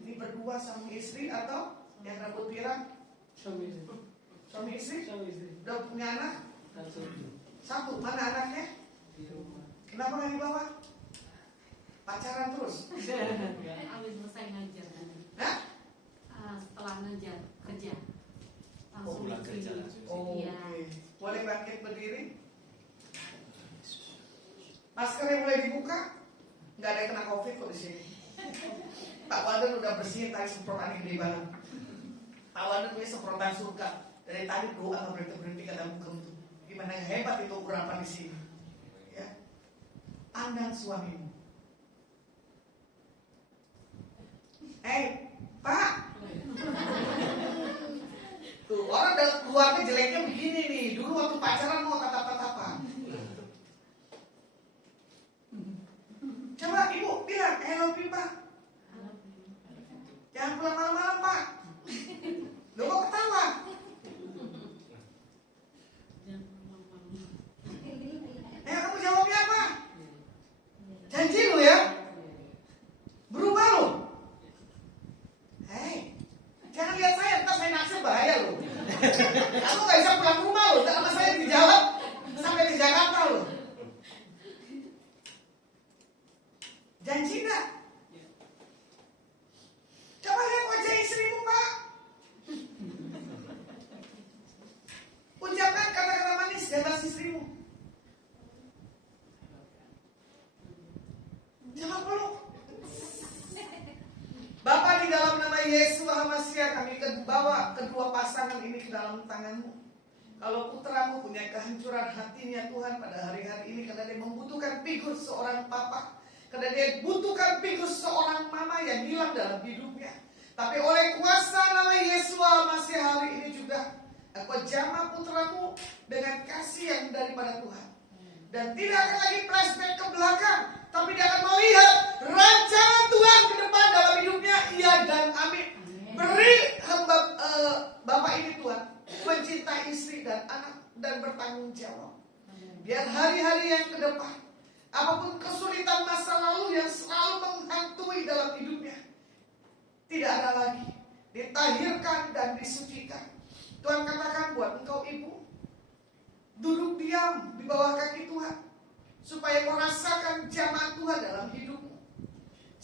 Ini berdua suami istri atau yang rambut pirang? Suami istri? Udah punya anak? 1. Mana anaknya? Kenapa nggak dibawa? Pacaran terus? Habis selesai ngajar. Hah? Setelah ngajar kerja langsung pulang kerja. Iya. Oke. Boleh bangkit berdiri? Maskernya boleh dibuka? Nggak ada yang kena COVID kok di sini. Pak Waden udah bersihin tadi semprotan gede banget. Pak Waden punya semprotan surga. Dari tadi doa nggak berhenti kata bukem tuh. Gimana hebat itu urapan di sini. Ya. Pandang suamimu. Pak. Tuh orang udah keluarnya jeleknya begini nih. Dulu waktu pacaran mau tatap-tatapan. Coba ibu bilang, hello LP Pak? Jangan pulang malam-malam Pak. Loh kok ketawa? Kamu jawabnya apa? Janji lu ya? Berubah lu? Hei, jangan lihat saya, ntar saya naksir bahaya lu. Kamu gak bisa pulang rumah lu, sama saya dijawab sampai di Jakarta lu. Janji gak? Coba lihat wajah istrimu Pak. Ucapkan kata-kata manis di atas istrimu. Jangan peluk. Bapa, di dalam nama Yesus HaMashiach, kami bawa kedua pasangan ini ke dalam tangan-Mu. Kalau putramu punya kehancuran hatinya Tuhan pada hari-hari ini, karena dia membutuhkan figur seorang papa, karena dia butuhkan figur seorang mama yang hilang dalam hidupnya. Tapi oleh kuasa nama Yesus HaMashiach hari ini juga, aku jamah putramu dengan kasih yang daripada Tuhan. Dan tidak akan lagi flashback ke belakang, tapi dia akan melihat rancangan Tuhan ke depan dalam hidupnya. Iya dan amin. Beri hamba Bapak ini Tuhan mencintai istri dan anak dan bertanggung jawab. Biar hari-hari yang ke depan, apapun kesulitan masa lalu yang selalu menghantui dalam hidupnya, tidak ada lagi. Ditahirkan dan disucikan. Tuhan katakan buat engkau ibu, duduk diam di bawah kaki Tuhan, supaya kau rasakan jamaah Tuhan dalam hidupmu.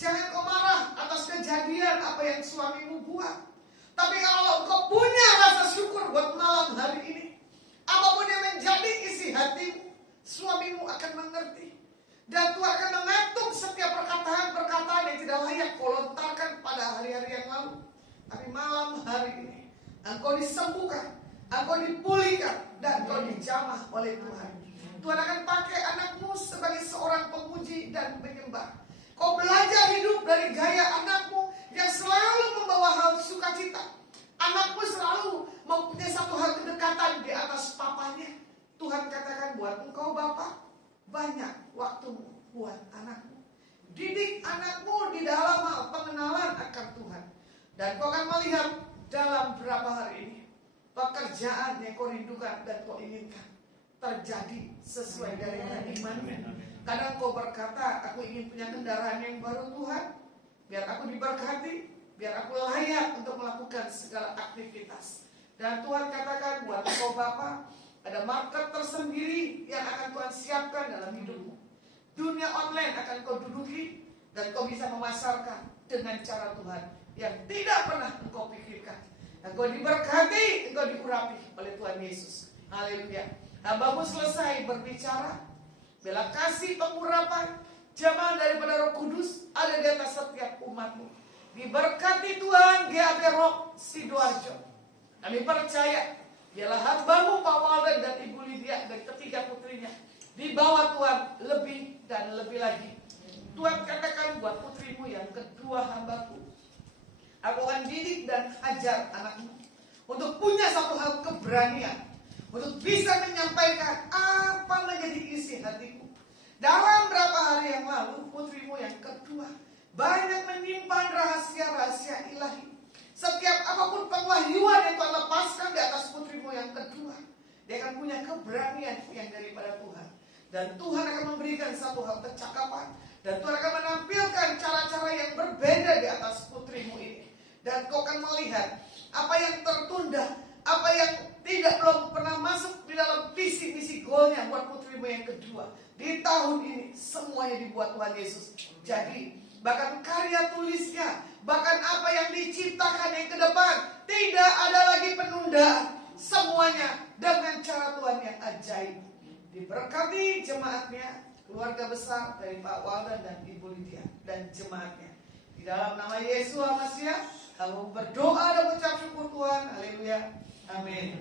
Jangan kau marah atas kejadian apa yang suamimu buat. Tapi kalau kau punya rasa syukur buat malam hari ini, apapun yang menjadi isi hatimu, suamimu akan mengerti. Dan Tuhan akan mengatur setiap perkataan-perkataan yang tidak layak kau lontarkan pada hari-hari yang lalu. Tapi malam hari ini, engkau disembuhkan, engkau dipulihkan, dan engkau dijamah oleh Tuhan. Tuhan akan pakai anakmu sebagai seorang pemuji dan penyembah. Kau belajar hidup dari gaya anakmu yang selalu membawa hal sukacita. Anakmu selalu mempunyai satu hal kedekatan di atas papanya. Tuhan katakan buat engkau Bapak, banyak waktumu buat anakmu. Didik anakmu di dalam hal pengenalan akan Tuhan. Dan kau akan melihat dalam beberapa hari ini, pekerjaan yang kau rindukan dan kau inginkan terjadi sesuai dari imanmu. Kadang kau berkata, aku ingin punya kendaraan yang baru Tuhan, biar aku diberkati, biar aku layak untuk melakukan segala aktivitas. Dan Tuhan katakan buat kau Bapak, ada market tersendiri yang akan Tuhan siapkan dalam hidupmu. Dunia online akan kau duduki, dan kau bisa memasarkan dengan cara Tuhan yang tidak pernah engkau pikirkan. Engkau diberkati, engkau diurapi oleh Tuhan Yesus. Haleluya. Hambamu selesai berbicara, bela kasih pengurapan jamaah daripada Roh Kudus ada di atas setiap umatmu. Diberkati Tuhan GAP Rock Sidoarjo. Kami percaya biarlah hambamu Pak Walden dan Ibu Lydia dan ketiga putrinya dibawa Tuhan lebih dan lebih lagi. Tuhan katakan buat putrimu yang kedua hambaku, aku akan didik dan ajar anakmu untuk punya satu hal keberanian, untuk bisa menyampaikan apa menjadi isi hatiku. Dalam berapa hari yang lalu, putrimu yang kedua banyak menyimpan rahasia-rahasia ilahi. Setiap apapun pengwahyuan yang Tuhan lepaskan di atas putrimu yang kedua, dia akan punya keberanian yang daripada Tuhan. Dan Tuhan akan memberikan satu hal kecakapan. Dan Tuhan akan menampilkan cara-cara yang berbeda di atas putrimu ini. Dan kau akan melihat apa yang tertunda, apa yang belum pernah masuk di dalam visi-misi goalnya buat putrimu yang kedua. Di tahun ini semuanya dibuat Tuhan Yesus. Jadi bahkan karya tulisnya, bahkan apa yang diciptakan yang ke depan, tidak ada lagi penundaan. Semuanya dengan cara Tuhan yang ajaib. Diberkati jemaatnya, keluarga besar dari Pak Walden dan Ibu Lydia dan jemaatnya. Di dalam nama Yesus HaMashiach, kamu berdoa dan mengucap syukur Tuhan. Haleluya. Amin.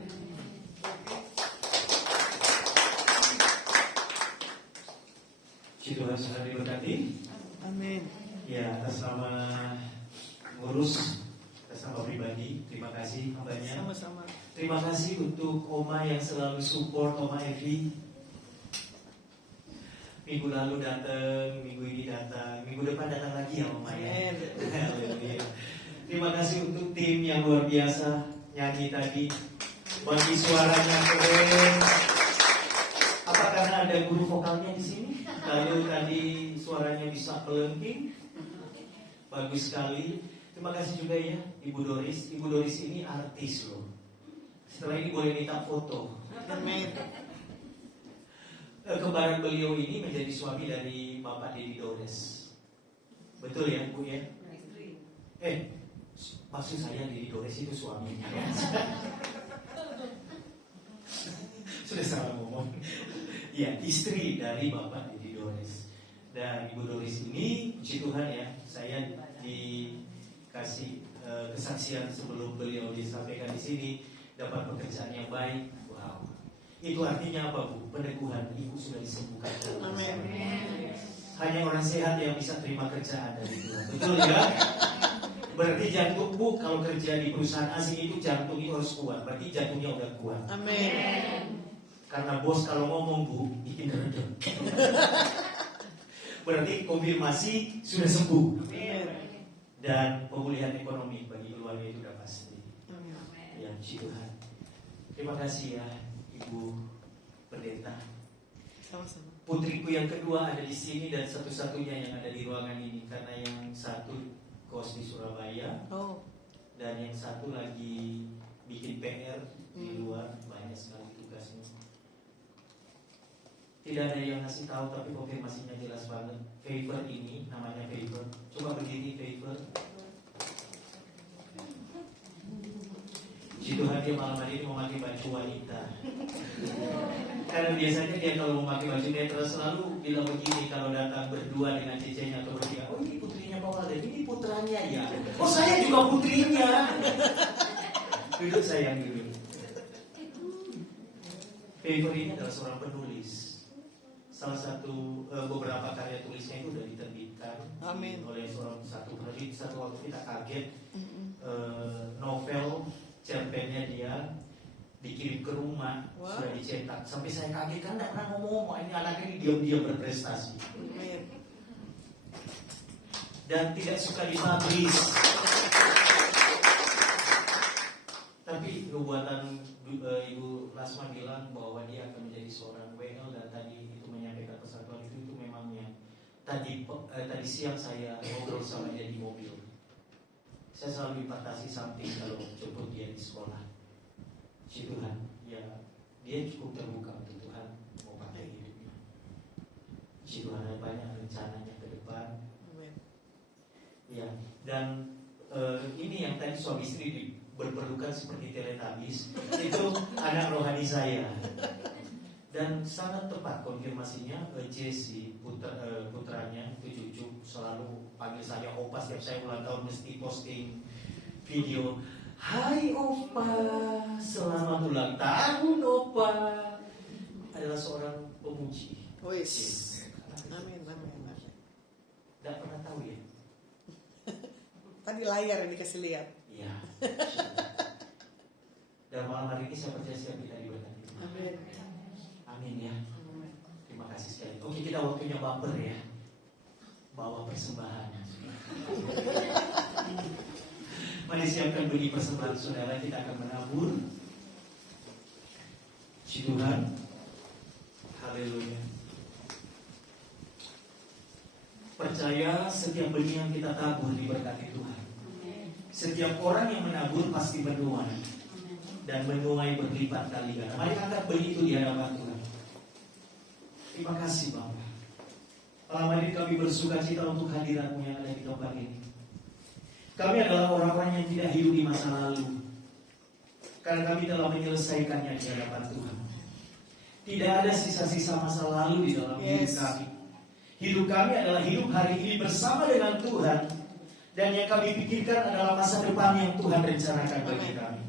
Tuhan sangat diberkati. Amin. Ya, atas nama ngurus, atas nama pribadi, terima kasih hambanya. Sama-sama. Terima kasih untuk Oma yang selalu support Oma Evi. Minggu lalu datang, minggu ini datang, minggu depan datang lagi ya Mama ya. Haleluya. Terima kasih untuk tim yang luar biasa nyanyi tadi. Bagi suaranya keren. Apa karena ada guru vokalnya di sini? Lalu tadi suaranya bisa melengking. Bagus sekali. Terima kasih juga ya Ibu Doris. Ibu Doris ini artis loh. Setelah ini boleh minta foto. Amin. Kembaran beliau ini menjadi suami dari Bapak Dedi Dores. Betul ya Bu ya? Maksud saya Dedi Dores itu suaminya. Sudah salah ngomong. Ya, istri dari Bapak Dedi Dores. Dan Ibu Doris ini, puji Tuhan ya, saya dikasih kesaksian sebelum beliau disampaikan di sini dapat pekerjaan yang baik. Wow. Itu artinya apa Bu? Peneguhan Ibu sudah disembuhkan. Amin. Hanya orang sehat yang bisa terima kerjaan dari Tuhan. Betul ya? Berarti jantung Bu kalau kerja di perusahaan asing itu jantungnya harus kuat. Berarti jantungnya udah kuat. Amin. Karena bos kalau ngomong Bu bikin redem. Berarti konfirmasi sudah sembuh. Dan pemulihan ekonomi bagi keluarga itu sudah pasti. Ya, puji Tuhan. Terima kasih ya Ibu Pendeta. Sama-sama. Putriku yang kedua ada di sini dan satu-satunya yang ada di ruangan ini karena yang satu kos di Surabaya Oh. dan yang satu lagi bikin PR di luar, banyak sekali tugasnya. Tidak ada yang ngasih tahu tapi konfirmasinya jelas banget. Favor ini namanya Favor. Coba berdiri Favor. Tuhan dia malam hari ini memakai baju wanita. Karena biasanya dia kalau memakai baju netral selalu bilang begini kalau datang berdua dengan cecenya atau bertiga. Oh ini putrinya Pak Walden, ini putranya ya. Oh saya juga putrinya. Duduk sayang dulu. Favor ini adalah seorang penulis. Salah satu beberapa karya tulisnya itu sudah diterbitkan. Amin. Oleh satu penerbit. Satu waktu kita kaget novel cerpennya dia dikirim ke rumah. Wow. Sudah dicetak. Sampai saya kaget kan tidak pernah ngomong. Ini anak ini diam-diam berprestasi. Amin. Dan tidak suka dipublish. Tapi nubuatan Ibu Lasma bilang bahwa dia akan menjadi seorang WL dan tadi itu menyampaikan persatuan itu memangnya. Tadi siang saya ngobrol sama dia di mobil. Saya selalu dibatasi samping kalau jemput dia di sekolah. Si Tuhan, ya dia cukup terbuka untuk Tuhan mau pakai hidupnya. Si Tuhan ada banyak rencananya ke depan. Amin. Ya, dan ini yang tadi suami istri berpelukan seperti Teletubbies itu anak rohani saya. Dan sangat tepat konfirmasinya Jesse putranya itu cucu selalu panggil saya Opa. Setiap saya ulang tahun mesti posting video. Hai Opa, selamat ulang tahun Opa. Adalah seorang pemuji. Wis. Amin, amin, amin. Tidak pernah tahu ya. Tadi layar yang dikasih lihat. Ya. Dan malam hari ini saya percaya siap kita diberkati. Amin. Amin ya. Terima kasih sekali. Oke, kita waktunya bumper ya. Bawa persembahan. Mari siapkan beli persembahan saudara, kita akan menabur. Si Tuhan. Haleluya. Percaya setiap benih yang kita tabur diberkati Tuhan. Setiap orang yang menabur pasti menuai. Dan menuai berlipat kali ganda. Mari angkat benih itu di hadapan Tuhan. Terima kasih Bapa. Malam hari kami bersuka cita untuk hadirat-Mu yang ada di tempat ini. Kami adalah orang-orang yang tidak hidup di masa lalu. Karena kami telah menyelesaikannya di hadapan Tuhan. Tidak ada sisa-sisa masa lalu di dalam hidup kami. Hidup kami adalah hidup hari ini bersama dengan Tuhan. Dan yang kami pikirkan adalah masa depan yang Tuhan rencanakan bagi kami.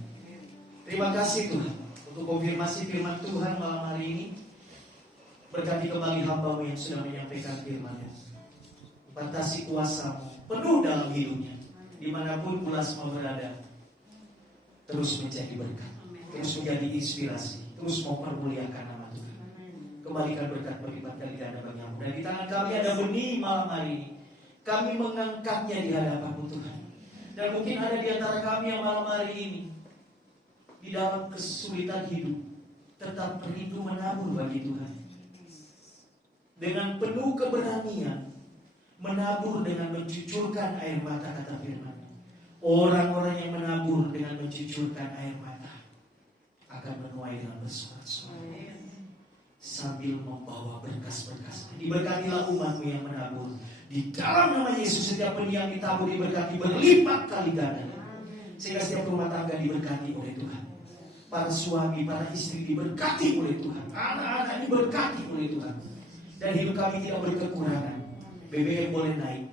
Terima kasih Tuhan untuk konfirmasi firman Tuhan malam hari ini. Berkati kembali hamba-Mu yang sudah menyampaikan firman-Nya. Batasi kuasa-Mu penuh dalam hidupnya. Dimanapun Pulasma berada, terus menjadi berkat, terus menjadi inspirasi, terus mempermuliakan nama Tuhan. Kembalikan berkat berlipat kali ganda bagi hamba. Dan di tangan kami ada benih malam hari ini. Kami mengangkatnya di hadapan Tuhan. Dan mungkin ada di antara kami yang malam hari ini di dalam kesulitan hidup tetap rindu menabur bagi Tuhan. Dengan penuh keberanian menabur dengan mencucurkan air mata, kata firman. Orang-orang yang menabur dengan mencucurkan air mata akan menuai dengan bersorak-sorai sambil membawa berkas-berkas. Diberkatilah umatmu yang menabur. Di dalam nama Yesus, setiap benih yang ditabur diberkati berlipat kali ganda. Sehingga setiap rumah tangga diberkati oleh Tuhan. Para suami, para istri diberkati oleh Tuhan. Anak-anak diberkati oleh Tuhan. Dan hidup kami tidak berkekurangan. BBM boleh naik,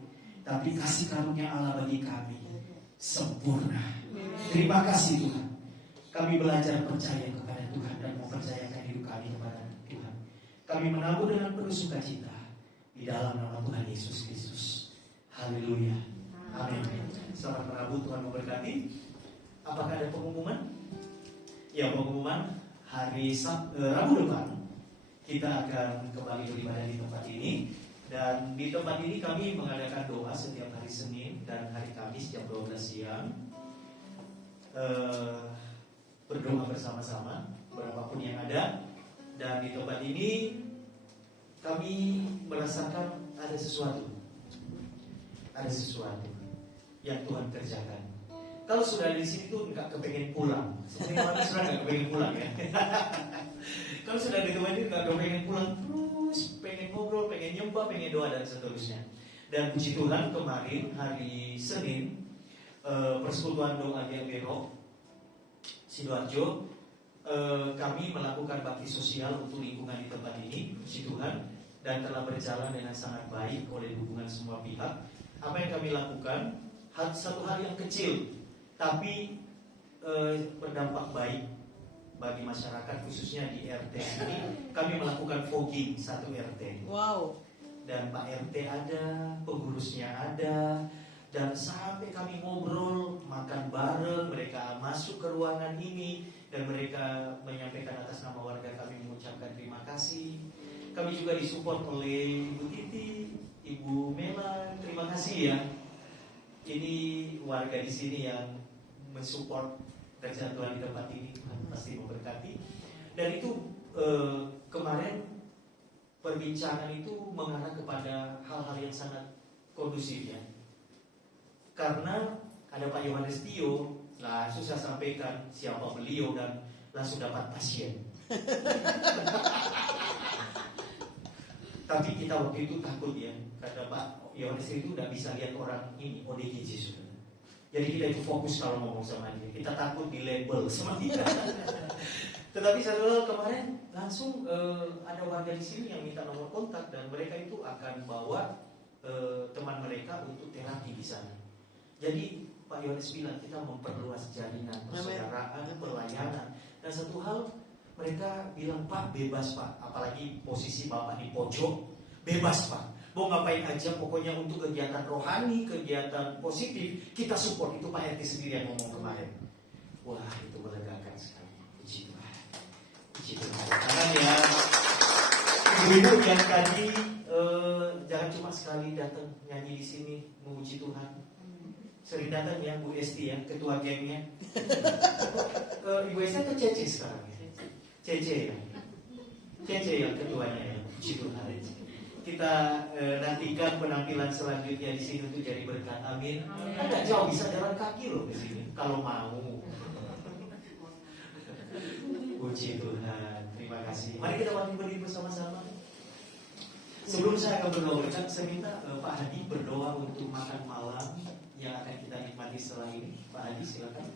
tapi kasih karunia Allah bagi kami sempurna. Terima kasih Tuhan. Kami belajar percaya kepada Tuhan dan mempercayakan hidup kami kepada Tuhan. Kami menabur dengan penuh sukacita di dalam nama Tuhan Yesus Kristus. Haleluya. Amin. Selamat menabur, Tuhan memberkati. Apakah ada pengumuman? Ya, pengumuman hari Rabu depan kita akan kembali beribadah di tempat ini. Dan di tempat ini kami mengadakan doa setiap hari Senin dan hari Kamis jam 12 siang. Berdoa bersama-sama berapapun yang ada. Dan di tempat ini kami merasakan ada sesuatu yang Tuhan kerjakan. Kalau sudah di sini tuh nggak kepengen pulang. Sebenarnya sudah nggak kepengen pulang ya. Kalau sudah di tempat ini nggak kepengen pulang, terus pengen ngobrol, pengen nyembah, pengen doa dan seterusnya. Dan puji Tuhan kemarin hari Senin Persekutuan Doa GLBRO Sidoarjo, kami melakukan bakti sosial untuk lingkungan di tempat ini, puji Tuhan, dan telah berjalan dengan sangat baik oleh dukungan semua pihak. Apa yang kami lakukan, satu hal yang kecil, tapi berdampak baik bagi masyarakat, khususnya di RT ini. Kami melakukan fogging satu RT. Wow. Dan Pak RT ada, pengurusnya ada, dan sampai kami ngobrol, makan bareng, mereka masuk ke ruangan ini dan mereka menyampaikan atas nama warga kami mengucapkan terima kasih. Kami juga disupport oleh Ibu Titi, Ibu Mela, terima kasih ya. Ini warga di sini yang mensupport kerjaan Tuhan di tempat ini, Tuhan pasti memberkati. Dan itu kemarin perbincangan itu mengarah kepada hal-hal yang sangat kondusif ya. Karena ada Pak Yohanes Tio, langsung saya sampaikan siapa beliau dan langsung dapat pasien. Tapi kita waktu itu takut ya, kata Pak Yohanes itu tidak bisa lihat orang ini ODGJ sudah. Jadi kita itu fokus kalau ngomong sama dia. Kita takut di label sama dia. Tetapi satu kemarin langsung ada warga di sini yang minta nomor kontak dan mereka itu akan bawa teman mereka untuk terapi di sana. Jadi Pak Yohanes bilang kita memperluas jaringan persaudaraan, pelayanan. Dan satu hal mereka bilang Pak bebas Pak, apalagi posisi Bapak di pojok, bebas Pak. Mau ngapain aja pokoknya untuk kegiatan rohani, kegiatan positif kita support. Itu Pak RT sendiri yang ngomong kemarin. Wah itu melegakan sekali. Puji Tuhan. Puji Tuhan. Karena ya ibu yang tadi jangan cuma sekali datang nyanyi di sini memuji Tuhan. Sering datang ya Bu Esti ya, ketua gengnya. Ibu Esti atau Cece sekarang ya? Cece ya. Cece yang ketuanya ya. Puji Tuhan. Kita nantikan penampilan selanjutnya di sini untuk jadi berkat. Amin. Ada jauh bisa jalan kaki loh di sini kalau mau. Puji Tuhan. Terima kasih. Mari kita berdiri bersama-sama. Sebelum saya akan berdoa, saya minta Pak Hadi berdoa untuk makan malam yang akan kita nikmati setelah ini. Pak Hadi silakan.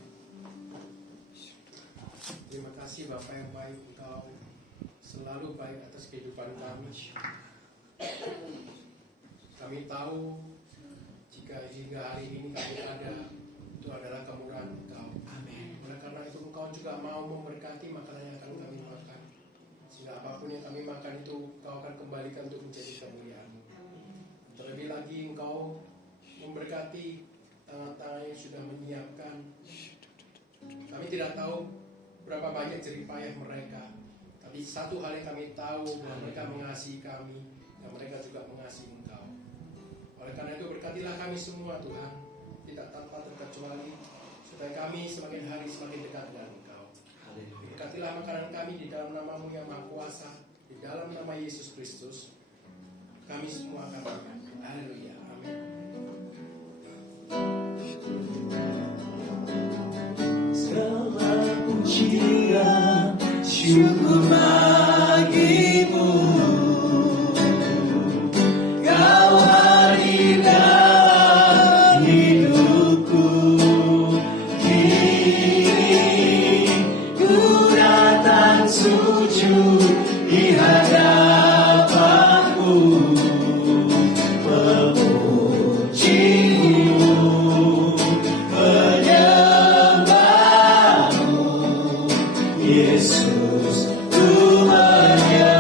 Terima kasih Bapak yang baik, Engkau selalu baik atas kehidupan kami. Kami tahu jika hingga hari ini kami ada, itu adalah kemurahan Engkau. Amin. Oleh karena itu Engkau juga mau memberkati makanan yang akan kami makan. Sehingga apapun yang kami makan itu Engkau akan kembalikan untuk menjadi kemuliaan-Mu. Terlebih lagi Engkau memberkati tangan-tangan yang sudah menyiapkan. Kami tidak tahu berapa banyak jerih payah mereka, tapi Tapi satu hal yang kami tahu bahwa mereka mengasihi kami dan mereka juga mengasihi Engkau. Oleh karena itu berkatilah kami semua Tuhan, tidak tanpa terkecuali, supaya kami semakin hari semakin dekat dengan Engkau. Berkatilah makanan kami di dalam nama-Mu yang Maha Kuasa, di dalam nama Yesus Kristus. Kami semua akan makan. Haleluya. Amin. Segala pujian syukur bagimu, Kau hadir dalam hidupku. Kini ku datang sujud di hadapanmu, memujimu, menyembahmu, Yesus, ku menyembahmu.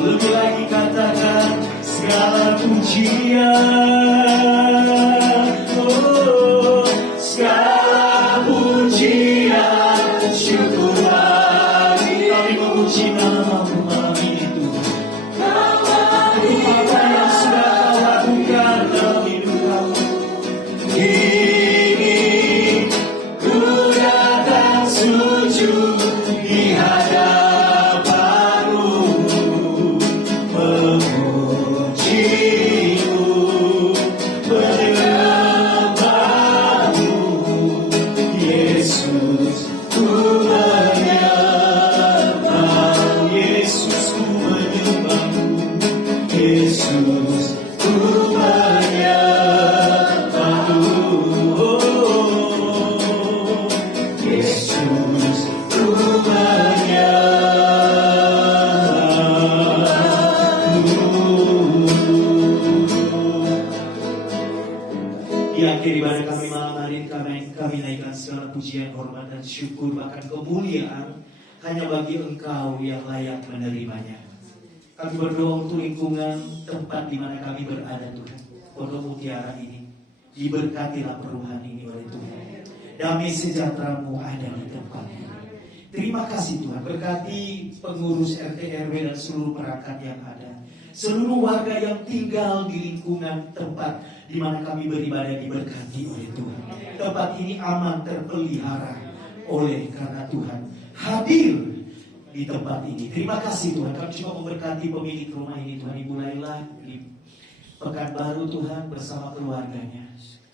Lebih lagi katakan segala pujian, oh, segala pujian, syukur bagi kami memuji nama-Mu malam ini Tuhan. Apa yang sudah Kau lakukan dalam hidup kami. Kini ku datang sujud di hadapanmu, memujimu, menyembahmu, Yesus, ku menyembahmu, Yesus, ku menyembahmu, Yesus, ku menyembahmu, oh, Yesus, ku menyembahmu. Di akhir ibadah kami malam hari kami naikkan segala pujian, hormat dan syukur bahkan kemuliaan hanya bagi Engkau yang layak menerimanya. Kami berdoa untuk lingkungan tempat di mana kami berada Tuhan. Pondok Mutiara ini diberkatilah perubahan ini oleh Tuhan. Damai sejahtera-Mu ada di tempat ini. Terima kasih Tuhan, berkati pengurus RT RW dan seluruh perangkat yang ada, seluruh warga yang tinggal di lingkungan tempat di mana kami beribadah diberkati oleh Tuhan. Tempat ini aman terpelihara oleh karena Tuhan hadir di tempat ini. Terima kasih Tuhan, kami cuma memberkati pemilik rumah ini Tuhan, Ibu Laila di Pekanbaru Tuhan bersama keluarganya.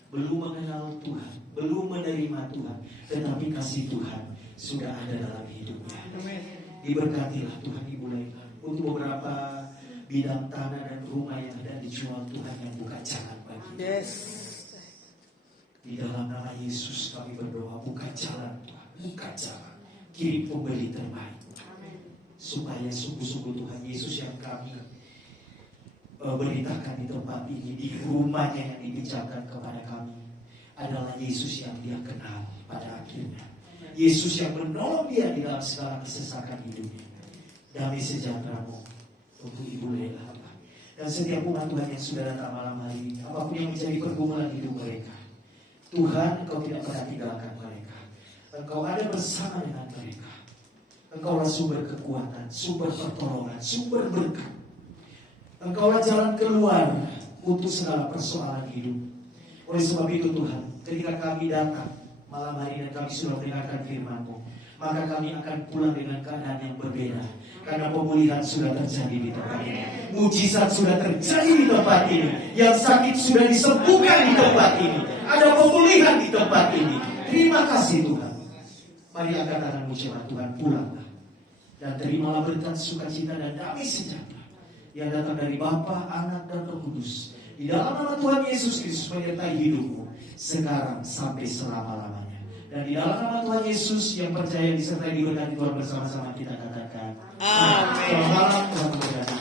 Belum mengenal Tuhan, belum menerima Tuhan, tetapi kasih Tuhan sudah ada dalam hidupnya. Diberkatilah Tuhan Ibu Laila untuk beberapa bidang tanah dan rumah yang tidak dijual, Tuhan yang buka jalan bagi. Di dalam nama Yesus kami berdoa, buka jalan Tuhan, buka jalan, kirim pembeli terbaik, supaya sungguh-sungguh Tuhan Yesus yang kami beritakan di tempat ini, di rumahnya yang dibicarkan kepada kami, adalah Yesus yang dia kenal pada akhirnya. Yesus yang menolong dia di dalam segala kesesakan hidupnya. Damai sejahtera-Mu untuk Ibu Laila dan setiap umat Tuhan yang sudah datang malam hari ini, apapun yang menjadi pergumulan hidup mereka, Tuhan, Engkau tidak pernah tinggalkan mereka. Engkau ada bersama dengan mereka. Engkaulah sumber kekuatan, sumber pertolongan, sumber berkat. Engkaulah jalan keluar untuk segala persoalan hidup. Oleh sebab itu Tuhan, ketika kami datang malam hari dan kami sudah mendengarkan firman-Mu, maka kami akan pulang dengan keadaan yang berbeda. Karena pemulihan sudah terjadi di tempat ini. Mujizat sudah terjadi di tempat ini. Yang sakit sudah disembuhkan di tempat ini. Ada pemulihan di tempat ini. Terima kasih Tuhan. Mari angkat tanganmu jemaat Tuhan, pulanglah. Dan terimalah berkat sukacita dan damai sejahtera yang datang dari Bapa, Anak, dan Roh Kudus. Di dalam nama Tuhan Yesus Kristus menyertai hidupmu sekarang sampai selama-lamanya. Dan di dalam nama Tuhan Yesus yang percaya disertai diberkati Tuhan bersama-sama kita katakan. Amin. Selamat malam, Tuhan memberkati.